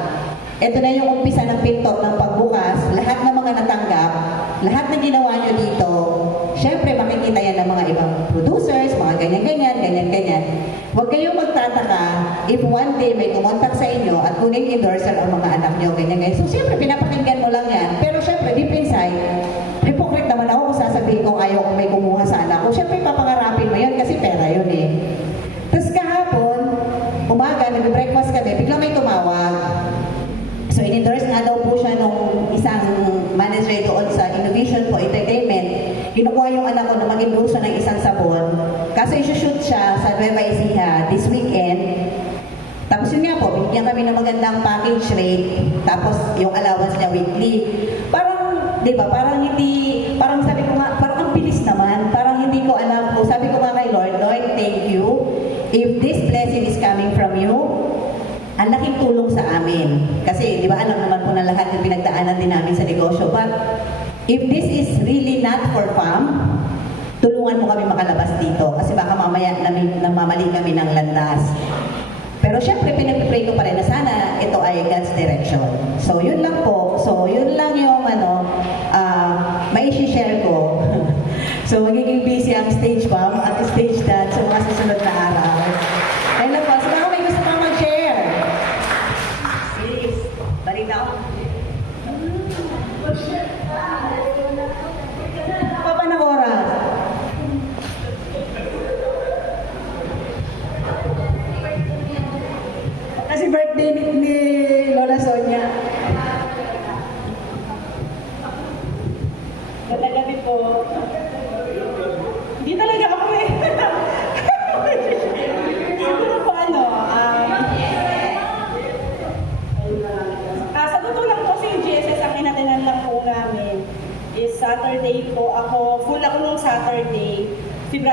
ito na yung umpisa ng pinto ng pagbukas, lahat ng mga natanggap, lahat na ginawa nyo dito, syempre makikita yan ng mga ibang producers, mga ganyan-ganyan, ganyan-ganyan. Huwag kayong magtataka if one day may kumontak sa inyo at kuning endorser ang mga anak nyo, ganyan-ganyan. So syempre pinapakinggan mo lang yan. Pero syempre deep inside, hypocrite naman ako kung sasabihin ko ayaw ko may kumuha sa anak ko. Syempre papangarapin mo yun kasi pera yun Tapos kahapon, umaga, nag-breakfast kami, biglang may tumawag. So, in-endorse nga daw po siya nung isang manager doon sa Innovation po Entertainment. Kinukuha yung anak ko na mag-endorse ng isang sabon. Kaso i-shoot siya sa Nueva Ecija this weekend. Tapos yun nga po, binigyan kami ng magandang package rate. Tapos yung allowance niya weekly. Parang, di ba, parang sabi ko nga, parang ang bilis naman. Parang hindi ko alam po. Sabi ko nga kay Lord, thank you. If this blessing is coming from you, ang laking tulong sa amin. Kasi, di ba, alam naman po na lahat yung pinagdaanan din namin sa negosyo. But, if this is really not for fun, tulungan mo kami makalabas dito. Kasi baka mamaya namamali kami ng landas. Pero syempre, pinag-pray ko pa rin na sana ito ay God's direction. So, yun lang po. So, yun lang yung mai-share ko. So, magiging busy ang stage mom at stage dad sa mga susunod na araw. Ayun lang po. So, baka may gusto kang mag-share. Sis, balita ko. Pa ba ng oras? Kasi birthday ni Lola Sonia. Gabi po. Hindi talaga ako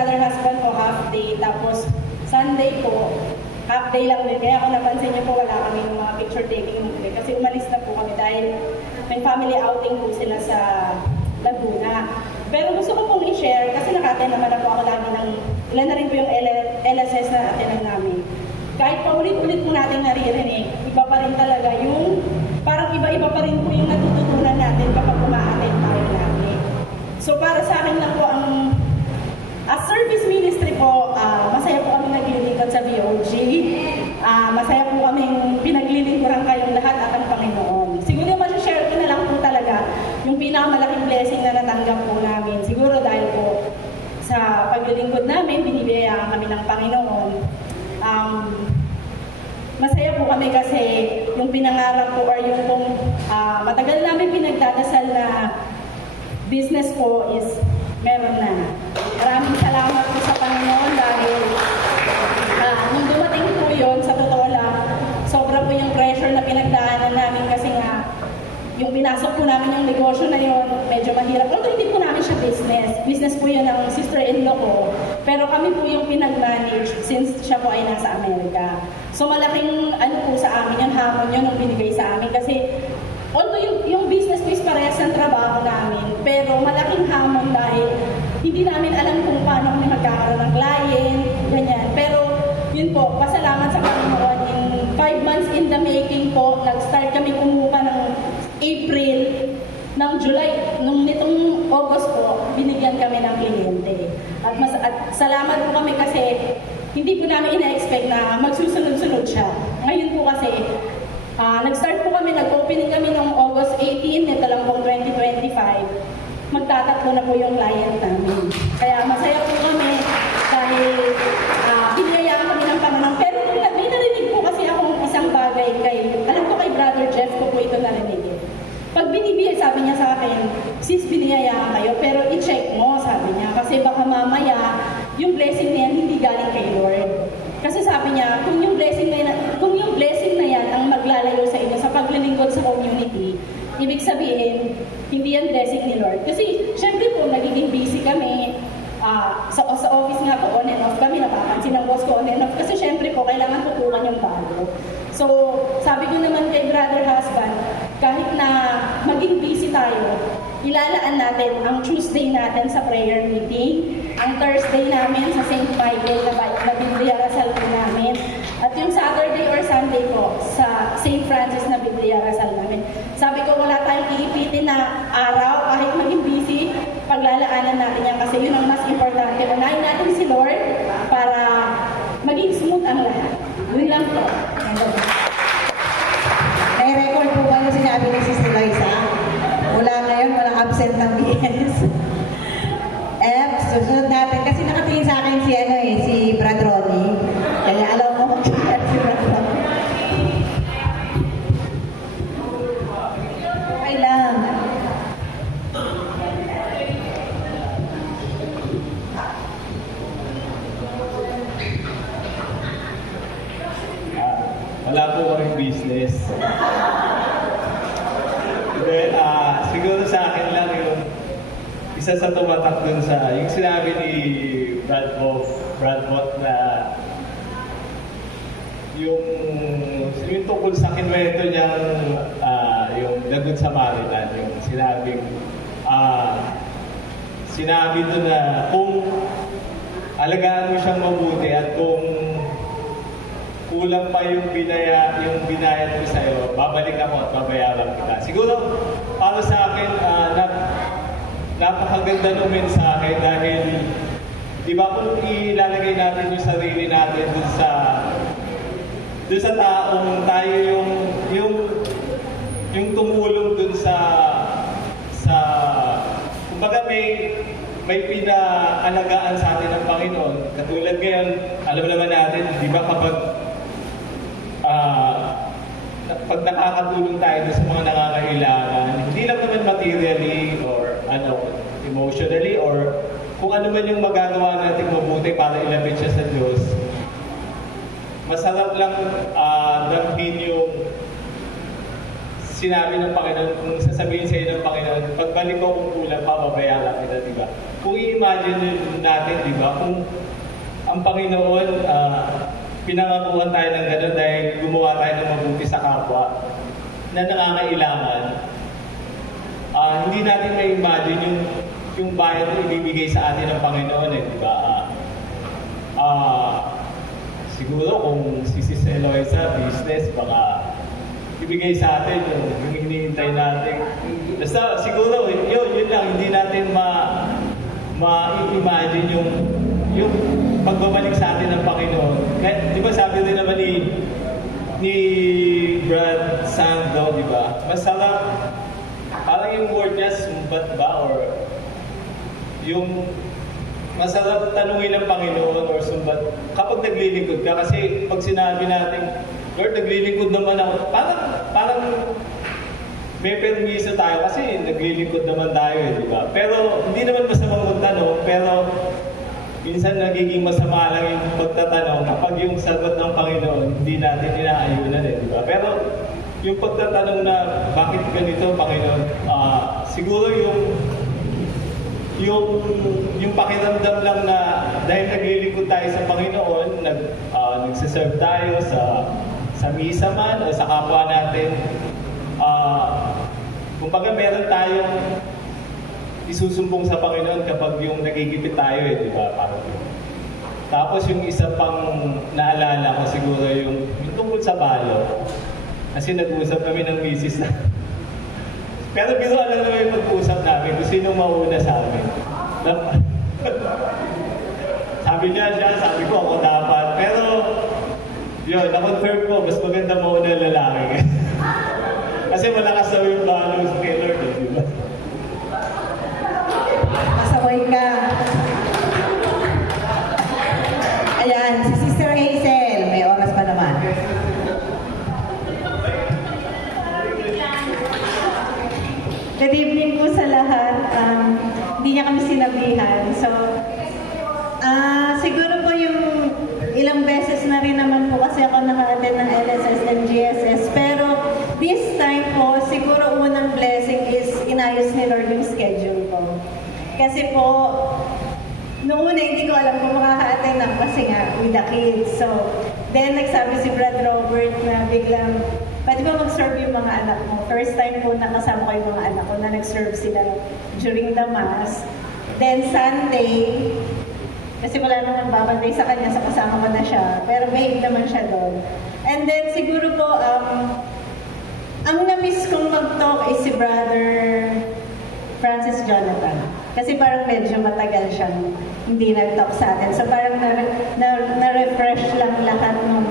brother husband ko half day, tapos Sunday po, half day lang din. Kaya kung napansin niyo po, wala kami ng mga picture taking muli. Kasi umalis na po kami dahil may family outing po sila sa Laguna. Pero gusto ko pong i-share, kasi naka-attend naman ako lagi ng, ilan na rin po yung LSS na attend namin. Kahit paulit-ulit po natin naririnig, iba pa rin talaga yung, parang iba-iba pa rin po yung natututunan natin kapag uma-attend tayo natin. So para sa akin lang po ang as service ministry po, masaya po kami naglilingkod sa VOG. Masaya po kami pinaglilingkuran kayong lahat at ang Panginoon. Siguro masashare ko na lang po talaga yung pinakamalaking blessing na natanggap po namin. Siguro dahil po sa paglilingkod namin, binibiyayaan kami ng Panginoon. Masaya po kami kasi yung pinangarap po or yung pong matagal namin pinagdadasal na business po is meron na. Maraming salamat po sa Panginoon dahil nung dumating po yun, sa totoo lang, sobra po yung pressure na pinagdaanan namin kasi nga yung pinasok po namin yung negosyo na yun, medyo mahirap. Although hindi po namin siya business. Business po yun ng sister-in-law ko. Pero kami po yung pinag-manage since siya po ay nasa Amerika. So malaking po sa amin yung hamon yun nung binigay sa amin kasi although yung business po is parehas ng trabaho namin, pero malaking hamon dahil hindi namin alam kung paano kami magkakaroon ng client, ganyan. Pero yun po, pasalamat sa Panginoon, in 5 months in the making po, nag-start kami kumuha ng April, ng July, nung nitong August po, binigyan kami ng kliyente. At salamat po kami kasi hindi po namin ina-expect na magsusunod-sunod siya. Ngayon po kasi, nag-start po kami, nag-opening kami noong August 18, nito lang pong 2025. Magtatatlo na po yung client namin. Kaya masaya po kami dahil biniyayaan kami ng Panginoon. Pero may narinig po kasi akong isang bagay alam ko kay Brother Jeff ko po ito narinig. Pag binibiyay, sabi niya sa akin, sis, biniyayaan kayo, pero i-check mo, sabi niya. Kasi baka mamaya, yung blessing na yan hindi galing kay Lord. Kasi sabi niya, kung yung blessing na yan ang maglalayo sa inyo sa paglilingkod sa community, ibig sabihin, hindi yan blessing ni Lord. Kasi, syempre po, nagiging busy kami. Sa office nga po, on and off kami, napapansin ng boss ko on and off. Kasi syempre po, kailangan tutukan yung bago. So, sabi ko naman kay brother husband, kahit na maging busy tayo, ilalaan natin ang Tuesday natin sa prayer meeting, ang Thursday namin sa St. Michael na Biblia Rasal po namin, at yung Saturday or Sunday po sa St. Francis na Biblia Rasal namin. Sabi ko, wala tayong iipitin na araw, kahit maging busy, paglalaanan natin yan kasi yun ang mas importante. Unahin natin si Lord para maging smooth ang lahat. Yun lang po. May record po ba yung sinabi ni Sister Liza? Mula ngayon, walang absent ng BS. Susunod natin. Kasi nakatingin sa akin si Brad Ronnie. Kaya alam mo mag-chat si Brad Ronnie. Okay lang. Wala po kaming business. Then, siguro sa akin lang yung isa sa tumatak dun sa, yung sinabi ni Brad Bot na yung tungkol sa kinwento niyang yung The Good Samaritan, yung sinabi doon na kung alagaan mo siyang mabuti at kung kulang pa yung binayad ko sa'yo, babalik ako at babayaran kita. Siguro, para sa akin, napakaganda ng mensahe dahil, di ba kung ilalagay natin yung sarili natin dun sa taong tayo yung tumulong dun sa kumbaga may pinaalagaan sa atin ng Panginoon. Katulad ngayon, alam naman natin, di ba kapag pag nakakatulong tayo sa mga nangangailangan, hindi lang naman materially or emotionally or kung ano man yung magagawa natin mabuti para ilapit siya sa Diyos, masarap lang damhin yung sinabi ng Panginoon, kung sasabihin sa iyo ng Panginoon, pagbalik ko kung kulang pa, babayaran kita, diba? kung i-imagine natin, di ba, kung ang Panginoon, pinangakuhan tayo ng gano'n dahil gumawa tayo ng mabuti sa kapwa na nangangailangan, hindi natin ma-imagine yung bayad na ibibigay sa atin ng Panginoon, di ba? Siguro kung si Sis Eloisa business, baka ibigay sa atin yung hinihintay natin. Basta siguro yun lang, hindi natin ma-imagine yung pagbabalik sa atin ng Panginoon. Kaya, di ba sabi rin naman ni Brad Sando, di ba? Masarap, parang yung word niya, sumbat ba? Or yung masarap tanungin ng Panginoon or sumbat kapag naglilingkod ka. Kasi pag sinabi natin, Lord, naglilingkod naman ako. Parang may permiso tayo kasi naglilingkod naman tayo, di ba? Pero hindi naman masamang magtanong, pero minsan nagiging masama lang yung pagtatanong kapag yung sagot ng Panginoon, hindi natin inaayunan, di ba? Pero yung pagtatanong na, bakit ganito, Panginoon? Siguro yung pakiramdam lang na dahil naglilingkod tayo sa Panginoon, nagsiserve tayo sa misa man o sa kapwa natin, kumbaga meron tayong isusumbong sa Panginoon kapag yung nagigipit tayo, di ba? Parang tapos yung isa pang naalala ko siguro yung tungkol sa balo. Kasi nag-uusap kami ng misis na. Pero biruan lang naman yung pag-uusap namin kung sinong mauna sa amin. Sabi niya, sabi ko ako dapat. Pero yun, na-confirm ko, mas maganda mauna yung lalaki. Kasi malakas daw yung balo sa kay Lord, di ba? Pasaway ka. Ayan, si Sister Hazel, may oras pa naman. Good evening po sa lahat. Hindi niya kami sinabihan. So, siguro po yung ilang beses na rin naman po kasi ako naka-attend ng LSS and GSS. Pero this time po, siguro unang blessing is inayos ni Lord yung schedule ko. Kasi po, noong una hindi ko alam kung makaka-attend ako kasi nga with the kids. So, then nagsabi si Brad Robert na biglang, pwede ba mag-serve yung mga anak mo? First time po nakasama ko yung mga anak ko na nag-serve sila during the Mass. Then Sunday, kasi wala naman babantay sa kanya, sa kasama ko na siya. Pero behave naman siya doon. And then siguro po, ang na-miss kong mag-talk is si Brother Francis Jonathan. Kasi parang medyo matagal siyang hindi nag-talk sa atin. So parang na-refresh lang lahat ng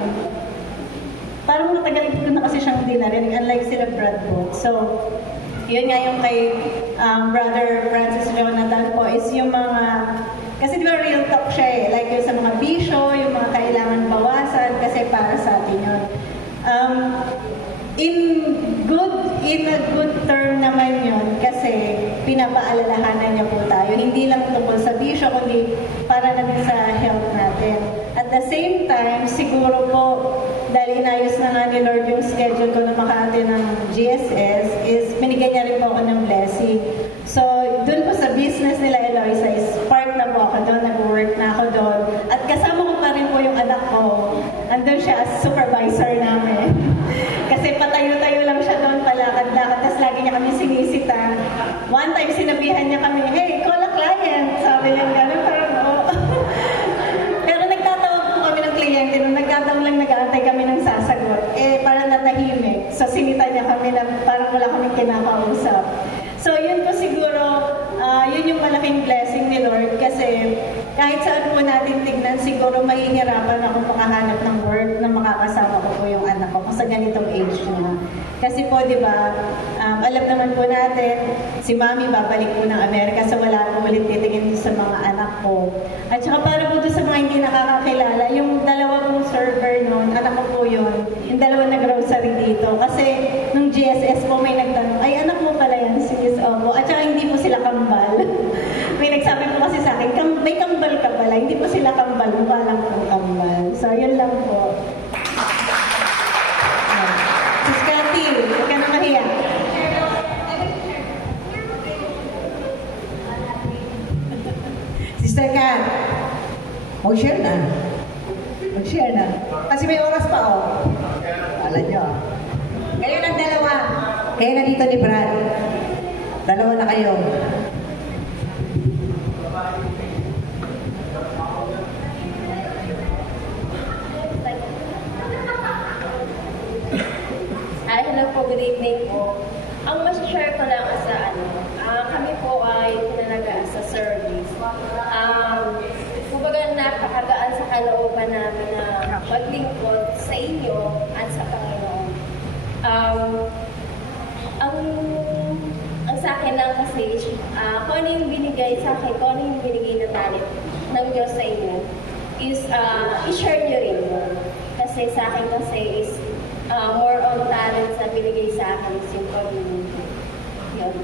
parang matagal ko na kasi siyang hindi narinig, unlike sila Brad po. So, yun nga yung kay Brother Francis Jonathan po is yung mga, kasi di ba real talk siya eh, like yung sa mga bisyo, yung mga kailangan bawasan, kasi para sa atin yun. In a good term naman yun, kasi pinapaalalahanan niya po tayo. Hindi lang tungkol sa bisyo, kundi para na din sa health natin. At the same time, siguro po, dahil inayos na nga ni Lord yung schedule ko na maka-attend ng GSS, is binigyan niya rin po ako ng blessing. So, dun po sa business nila Eloisa is part na po ako doon, nag-work na ako doon. At kasama ko pa rin po yung anak ko. Andun siya as supervisor namin. Kasi patayo-tayo lang siya doon, palakad-lakad, tapos lagi niya kami sinisita. One time sinabihan niya kami, hey, call a client. Sabi niya gano'n, parang oo. Pero nagtatawag po kami ng kliyente, nung nagtatawag lang nag-aantay kami ng sasagot, parang natahimik. So sinita niya kami na parang wala kaming kinakausap. So yun po siguro, yun yung malaking blessing ni Lord kasi kahit saan po natin tignan, siguro mahihirapan ako makahanap ng work na makakasama ko po yung anak ko kung sa ganitong age niya. Kasi po, di ba, alam naman po natin, si Mami babalik po ng Amerika so wala po ulit titingin sa mga anak ko. At saka para po doon sa mga hindi nakakakilala, yung dalawa pong server noon, anak ko po yun, yung dalawa na grocery dito. Kasi nung GSS po may nagtanong, ay anak mo pala yan, si Miss Omo. At saka hindi po sila kambal. May nagsabi po kasi sa akin, may kambal ka pala, hindi po sila kambal, mukha lang po kambal. So yun lang po. Sis Cathy, huwag ka na mahiya. Mag-share na. Mag-share na. Kasi may oras pa, oh. Alam nyo. Kayo ng dalawa. Kayo na dito ni Brad. Dalawa na kayo. Hi, hello po, good evening po. Ang share ko lang sa kami po ay tinalaga sa service. Kumbaga napakagaan sa kalooban namin na maglingkod sa inyo at sa Panginoon. Ang sa akin lang kasi, kung ano yung binigay sa akin, kung ano yung binigay na talent ng Diyos sa inyo, is i-share nyo rin yun. Kasi sa akin kasi is more on talent sa binigay sa akin is yung community. Yun.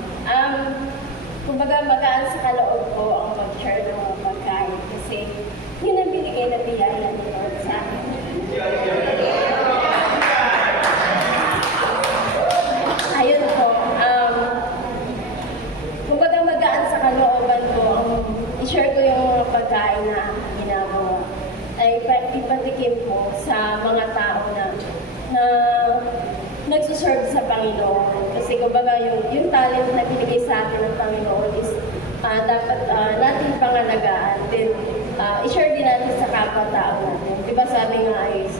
Kumbaga magaan sa kaloob ko ang mag-share ng mga pagkain kasi yun ang binigay na biyaya ng Lord sa akin. Ayun po. Kumbaga magaan sa kalooban ko ang i-share ko yung mga pagkain na ginagawa. Ay ipatikim po sa mga tao na nagsuserve sa Panginoon. Kasi kumbaga yung talent na binigay sa atin ng Panginoon is dapat natin pangalagaan. Then, i-share din natin sa kapwa-tao natin. Diba sabi nga is,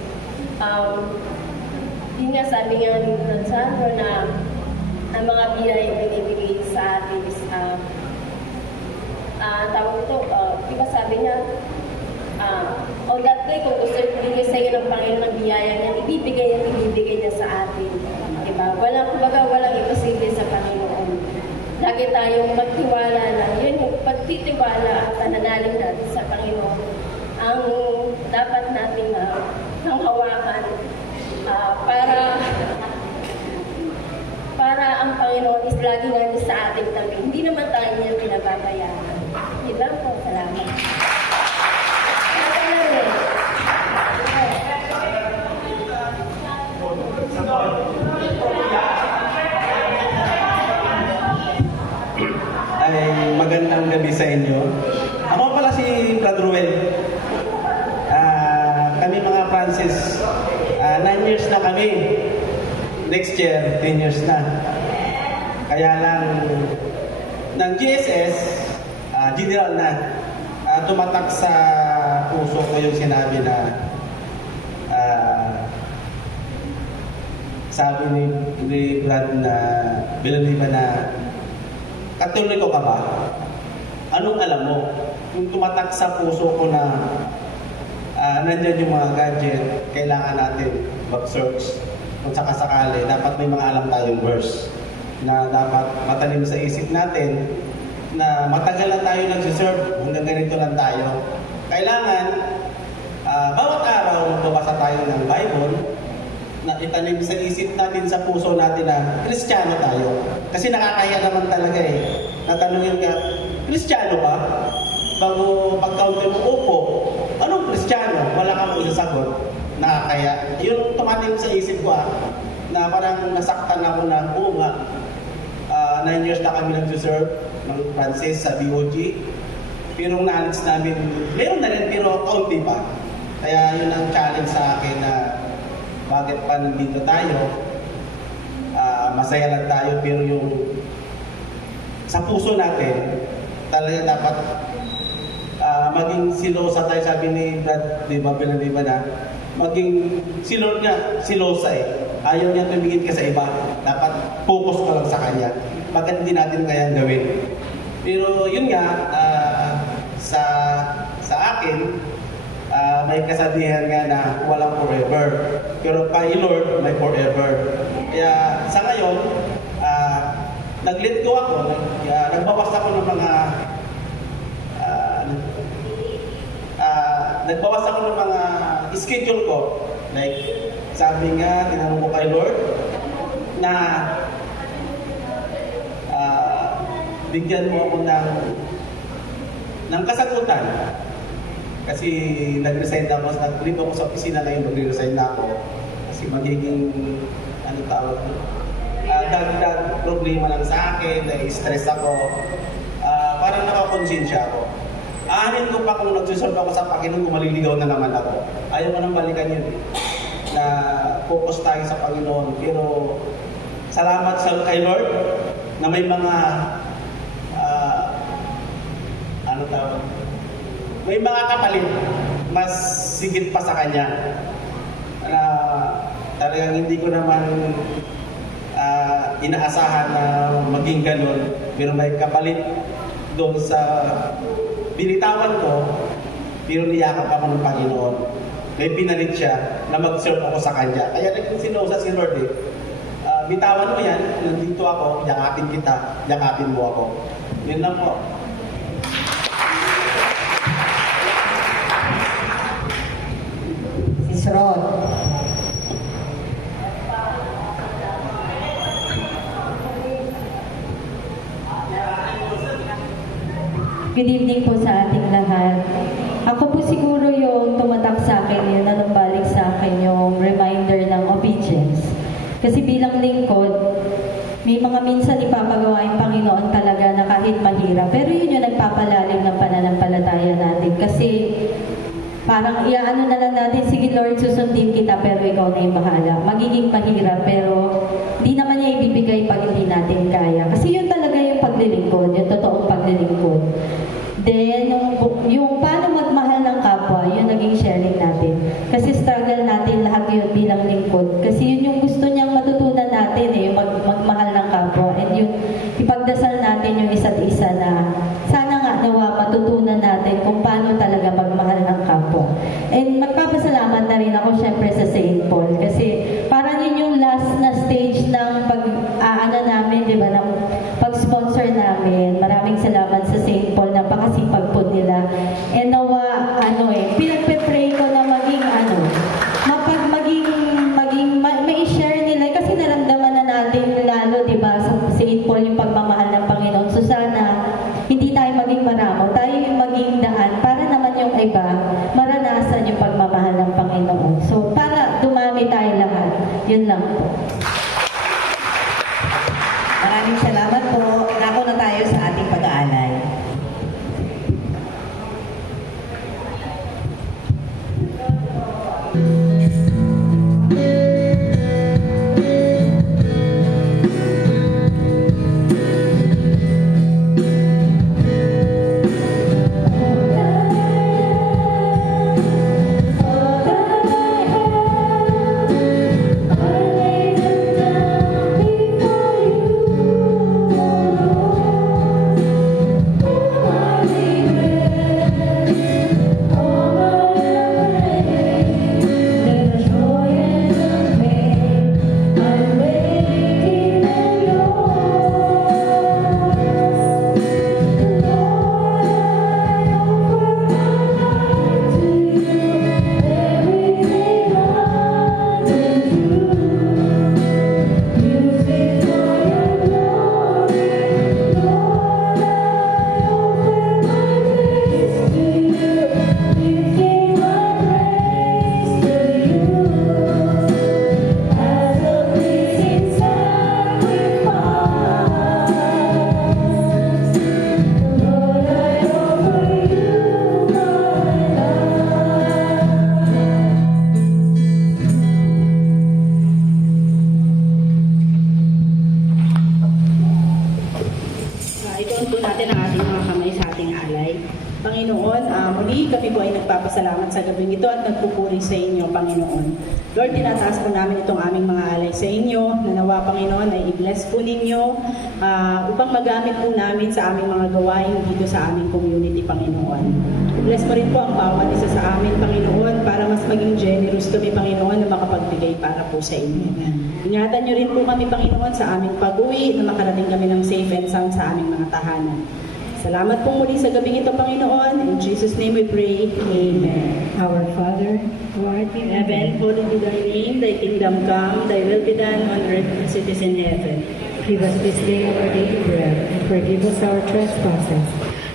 yun nga sabi nga ni Sandro na ang mga biyaya binibigay sa atin is, tawag ito, diba sabi niya, on that day, kung gusto ibigay sa iyo ng Panginoon ng biyaya niya, ibibigay niya sa atin. Diba? Walang imposible sa Panginoon. Lagi tayong magtiwala lang. Yun yung pagtitiwala at nananalig natin sa Panginoon ang dapat natin nang hawakan para ang Panginoon is lagi natin sa ating tabi. Hindi naman tayo niya pinababayaan. Yun lang po. Salamat. Ay magandang gabi sa inyo. Ako pala si Brad Ruel. Kami mga Francis, 9 years na kami. Next year, 10 years na. Kaya lang, ng GSS, general na, tumatak sa puso ko yung sinabi na sabi ni Brad na Villanueva na Katoliko ka ba? Anong alam mo? Kung tumatak sa puso ko na nandyan yung mga gadget, kailangan natin mag-search. Kung sakasakali, dapat may mga alam tayong verse na dapat matalim sa isip natin na matagal na tayo nag-serve, hanggang ganito lang tayo. Kailangan, bawat araw magbabasa tayo ng Bible, na itanim sa isip natin, sa puso natin na Kristiyano tayo. Kasi nakakaya naman talaga eh. Natanungin ka, Kristiyano ba? Bago pagkaunti mo, opo. Anong Kristiyano? Wala kang isasagot. Nakakaya. Yun tumating sa isip ko na parang nasaktan ako na, oo nga, 9 years na kami nag-serve ng Francis sa BOG. Pero ang knowledge namin, meron na rin pero kaunti pa. Kaya yun ang challenge sa akin na bakit pa nandito tayo, masaya lang tayo, pero yung sa puso natin, talaga dapat maging silosa tayo. Sabi ni Brad, di ba, na maging silor nga, silosa eh. Ayaw niya tumingin ka sa iba. Dapat focus ka lang sa kanya. Bakit hindi natin kayang gawin? Pero yun nga, sa akin, may kasabihan nga na walang forever. Pero kay Lord, may forever. Kaya sa ngayon, nag-let go ako. Nagbawas ako ng mga schedule ko. Like, sabi nga, tinanong ko kay Lord na bigyan mo ako ng kasagutan. Kasi nag-resign ako, nag-leave ako sa opisina ngayon, mag-resign na ako. Kasi magiging, dagdag problema lang sa akin, na-stress ako. Parang nakakonsensya ako. Aanin ko pa kung nagsusunod ako sa Panginoon, kung maliligaw na naman ako. Ayaw ko nang balikan yun na focus tayo sa Panginoon. Pero salamat kay Lord na may mga may mga kapalit mas sigit pa sa Kanya. Na talagang hindi ko naman inaasahan na maging ganun. Pero may kapalit doon sa binitawan ko, pero niyakap ako ng Panginoon. May pinalit siya na mag-serve ako sa Kanya. Kaya sinusa si Lord bitawan mo yan, nandito ako, yakapin kita, yakapin mo ako. Yun lang po. Sis Rod. Good evening po sa ating lahat. Ako po siguro yung tumatak sa akin, yung nanumbalik sa akin yung reminder ng obedience. Kasi bilang lingkod, may mga minsan ipapagawa yung Panginoon talaga na kahit mahirap. Pero yun yung nagpapalalim ng pananampalataya natin. Kasi parang iaano na lang natin, sige Lord, susundin kita pero ikaw na yung bahala. Magiging mahirap pero di naman niya ibibigay pag hindi natin kaya. Kasi yun talaga yung paglilingkod, yung totoong paglilingkod. Then, yung paano magmahal ng kapwa, yun naging sharing natin. Kasi struggle natin lahat yun bilang lingkod. Kasi yun yung gusto niyang matutunan natin, yung magmahal ng kapwa. And yung ipagdasal natin yung isa't isa na sana nga nawa matutunan natin kung paano talaga magmahal ng kapwa. And magpapasalamat na rin ako syempre sa St. Paul. Kasi parang yun yung last na stage ng pag-aana namin, di ba, ng pag-sponsor namin. Maraming salamat sa St. Paul, napakasipag po nila. And nawa, pinagpe-pray ko na may share nila. Kasi naramdaman na natin lalo, di ba, sa St. Paul yung pagmamahal ng Panginoon. So sana, hindi tayo maging maramo, tayo yung maging daan para naman yung iba maranasan yung pagmamahal ng Panginoon. So para dumami tayo lahat. Yun lang po. Maraming salamat po. Nako na tayo sa ating pag-aalay. Salamat sa gabing ito at nagpupuri sa inyo, Panginoon. Lord, tinataas po namin itong aming mga alay sa inyo. Nanawa, Panginoon, ay i-bless po ninyo upang magamit po namin sa aming mga gawain dito sa aming community, Panginoon. I-bless mo rin po ang bawat isa sa amin, Panginoon, para mas maging generous kami, Panginoon, na makapagbigay para po sa inyo. Ingatan niyo rin po kami, Panginoon, sa aming pag-uwi na makarating kami ng safe and sound sa aming mga tahanan. Salamat po muli sa gabing ito, Panginoon. In Jesus' name we pray. Amen. Our Father, who art in heaven, Holy be thy name, thy kingdom come, thy will be done on earth as it is in heaven. give us this day our daily bread, and forgive us our trespasses,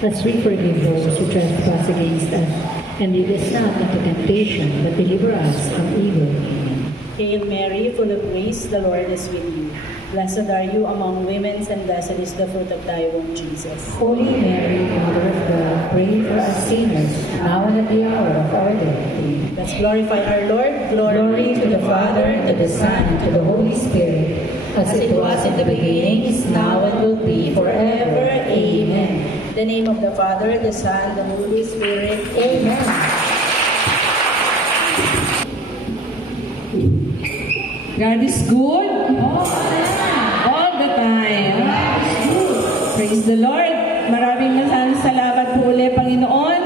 as we forgive those who trespass against us. And lead us not into temptation, but deliver us from evil. Amen. Hail Mary, full of grace, the Lord is with you. Blessed are you among women, and blessed is the fruit of thy womb, Jesus. Holy Mary, Mother of God, pray for us sinners, now and at the hour of our death. Amen. Let's glorify our Lord. Glory to the Father, to the Son, and to the Holy Spirit, as it was in the beginning, is now, and will be forever. Amen. In the name of the Father, the Son, the Holy Spirit. Amen. God is good all the time. Praise the Lord. Maraming salamat po ulit, Panginoon.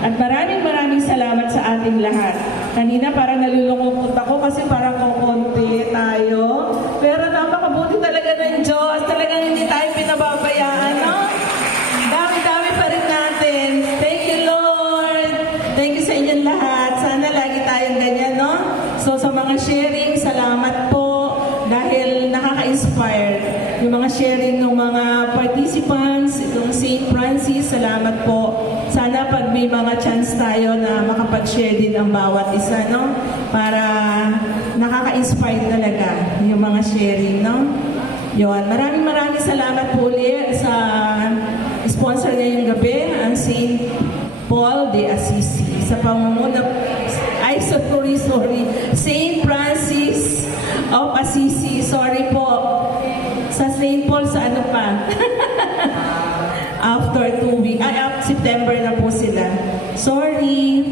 At maraming salamat sa ating lahat. Kanina parang nalulungkot ako kasi parang kukunti tayo. Pero napakabuti talaga ng Diyos. Talagang hindi tayo pinababayaan, no? Dami-dami pa rin natin. Thank you, Lord. Thank you sa inyong lahat. Sana lagi tayong ganyan, no? So sa mga sharing, salamat po dahil nakaka-inspire. Yung mga sharing ng mga participants, itong St. Francis, salamat po. Sana pag may mga chance tayo na makapag-share din ang bawat isa, no? Para nakaka-inspire talaga yung mga sharing, no? Yun. Maraming salamat po ulit sa sponsor ngayong gabi, ang St. Paul de Assisi. Sa pamumuno, sorry. St. Francis of Assisi. Sorry po. Sa St. Paul, sa ano pa? After 2 weeks. September na po sila. Sorry.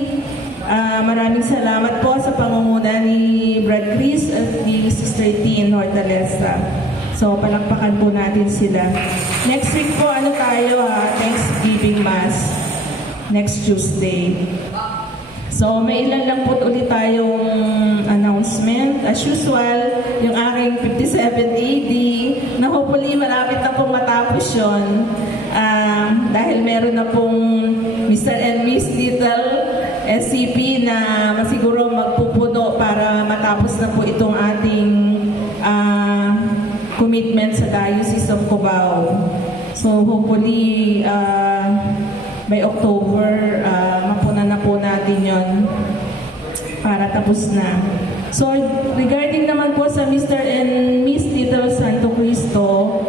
Maraming salamat po sa pangunguna ni Brad Chris at ni Sister Tin Hortaleza. So, palakpakan po natin sila. Next week po, Thanksgiving Mass. Next Tuesday. So, may ilan lang po ulit tayong announcement. As usual, yung aking 57 AD, na hopefully malapit na pong matapos yun. Dahil meron na pong Mr. and Miss Little SCP na masiguro magpupuno para matapos na po itong ating commitment sa Diocese of Cubao. So, hopefully, by October, mapuna na po natin yon para tapos na. So, regarding naman po sa Mr. and Miss Little Santo Cristo,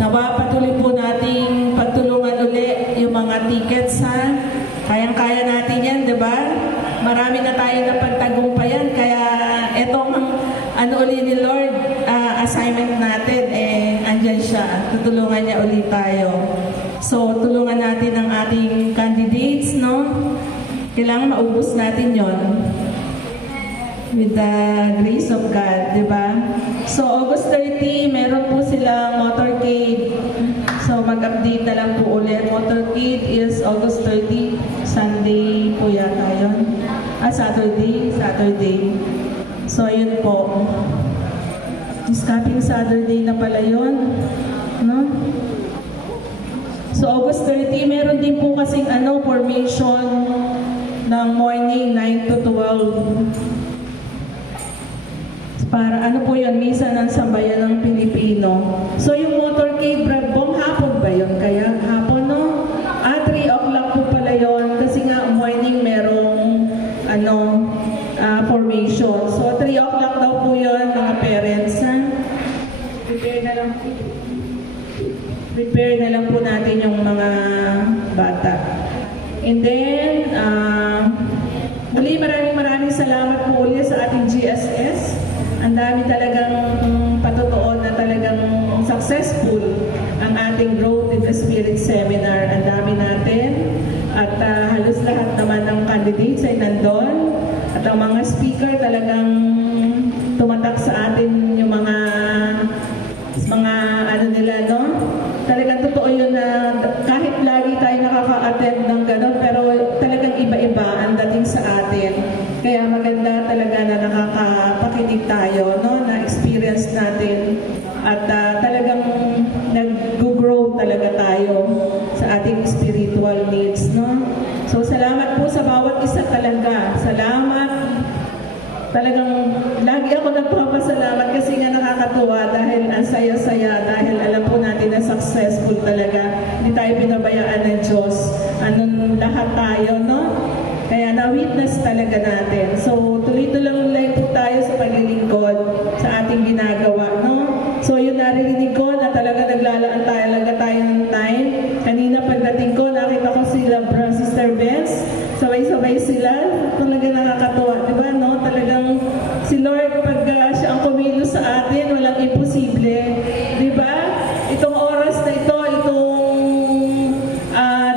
nawa patuloy po nating pagtulungan ulit yung mga tickets, ha? Kayang-kaya natin yan, di ba? Marami na tayo na pagtagumpayan, kaya etong uli ni Lord, assignment natin, andyan siya. Tutulungan niya ulit tayo. So, tulungan natin ang ating candidates, no? Kailangan maubos natin yon with the grace of God, di ba? So, August 30, meron po silang motorcade. So, mag-update na lang po ulit. Motorcade is August 30, Sunday po yata yun. Saturday. So, yun po. This coming Saturday na pala yun, no? So, August 30, meron din po kasing formation ng morning 9 to 12. Para po yun, misa ng sambayan ng Pilipino. So, yung motorcade, buong hapon ba yun? Kaya hapon, no? 3 o'clock po pala yun. Kasi nga, morning merong formation. So, 3 o'clock daw po yun, mga parents, ha? Prepare na lang po natin yung mga bata. And then, muli maraming salamat po ulit sa ating GSS. Ang dami talagang patutuon na talagang successful ang ating Growth in the Spirit Seminar. Ang dami natin. At halos lahat naman ng candidates ay nandun. At ang mga speaker talagang tumatak sa atin yung mga nila, no? Talagang totoo yun na kahit lagi tayo nakaka-attend ng gano'n, pero talagang iba-iba ang dating sa atin. Kaya maganda talaga na nakakapakinig tayo, no? Na experience natin at talagang nag-grow talaga tayo sa ating spiritual needs, no? So salamat po sa bawat isa talaga. Salamat. Talagang lagi ako nagpapasalamat kasi nga nakakatuwa dahil ang saya-saya, dahil alam po natin na successful talaga. Hindi tayo pinabayaan ng Diyos. Lahat tayo, no? Kaya na-witness talaga natin. So tuloy-tuloy po tayo sa paglilingkod sa ating ginagawa sabay-sabay sila. Talaga nakakatuwa, di ba, no? Talagang si Lord, pag siya ang kumilos sa atin, walang imposible. Di ba? Itong oras na ito, itong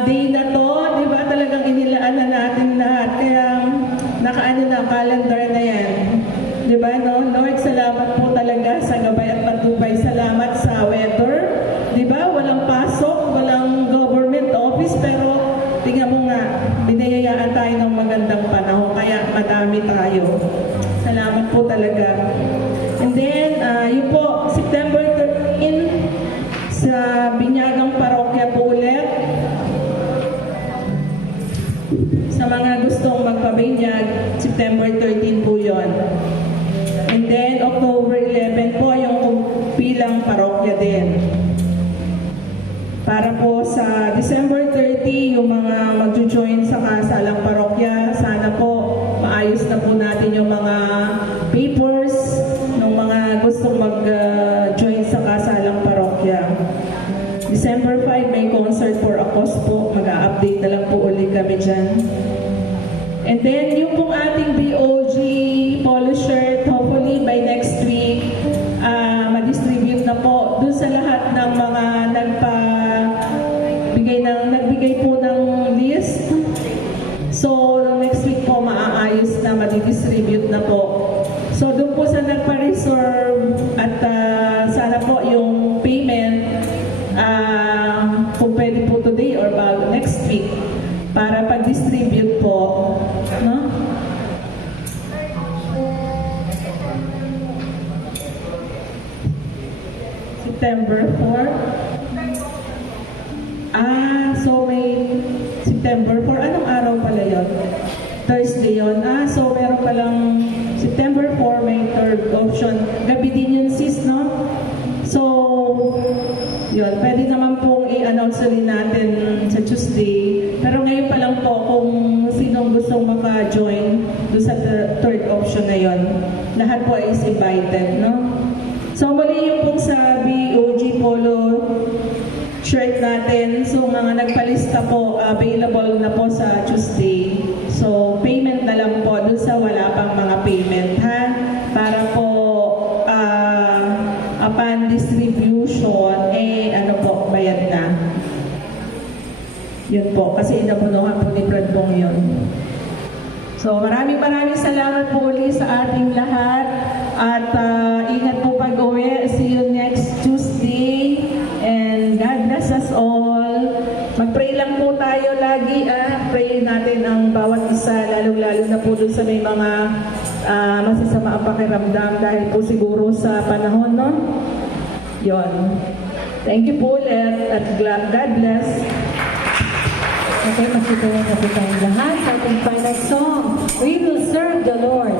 day na to, di ba, talagang inilaan na natin lahat. Kaya nakaano na, calendar na yan. Di ba, no? Lord, salamat po talaga sa gabay at patubay. Salamat sa weather. Di ba? Walang pasok, walang government office, pero tingnan mo nga, binayayaan tayo ng magandang panahon, kaya madami tayo. Salamat po talaga. And then, yun po, September 13, sa Binyagang Parokya po ulit. Sa mga gustong magpabinyag, September 13 po yun. And then, October 11 po, yung pilang parokya din. Para po sa December 30, yung mga magjo-join sa kasalang parokya, sana po maayos na po natin yung mga papers ng mga gustong mag-join sa kasalang parokya. December 5, may concert for Akos po. Mag-a-update na lang po ulit kami dyan. And then, yung pong ating BOG polo shirt, hopefully by next week, ma-distribute na po dun sa lahat ng mga nagbigay po ng list. So, next week po, maaayos na, madidistribute na po. So, dun po sa nagpa-reserve at sana po yung payment, kung pwede po today or next week, para pag-distribute po, no? September 4. So may September 4. Anong araw pala yun? Thursday yun. So meron palang September 4, may third option. Gabi din yun, sis, no? So, yun. Pwede naman pong i-announce rin natin sa Tuesday. Pero ngayon pa lang po kung sinong gustong maka-join doon sa third option na yun. Lahat po is invited, no? So, muli yung pong sa BOG Polo shirt natin. So, mga nagpalista po, available na po sa Tuesday. So, payment na lang po dun sa wala pang mga payment, ha? Para po, upon distribution, ano po, bayad na. Yun po, kasi inabunuhan po ni Brad Bong yun. So, maraming salamat po ulit sa ating lahat. At ingat po pag-uwi. See you next Tuesday. And God bless us all. Mag-pray lang po tayo lagi. Pray natin ang bawat isa, lalong-lalo na po dun sa may mga masasama ang pakiramdam dahil po siguro sa panahon, no? Yon. Thank you po ulit at God bless. Okay, masipin na po tayong lahat sa ating final song. We will serve the Lord.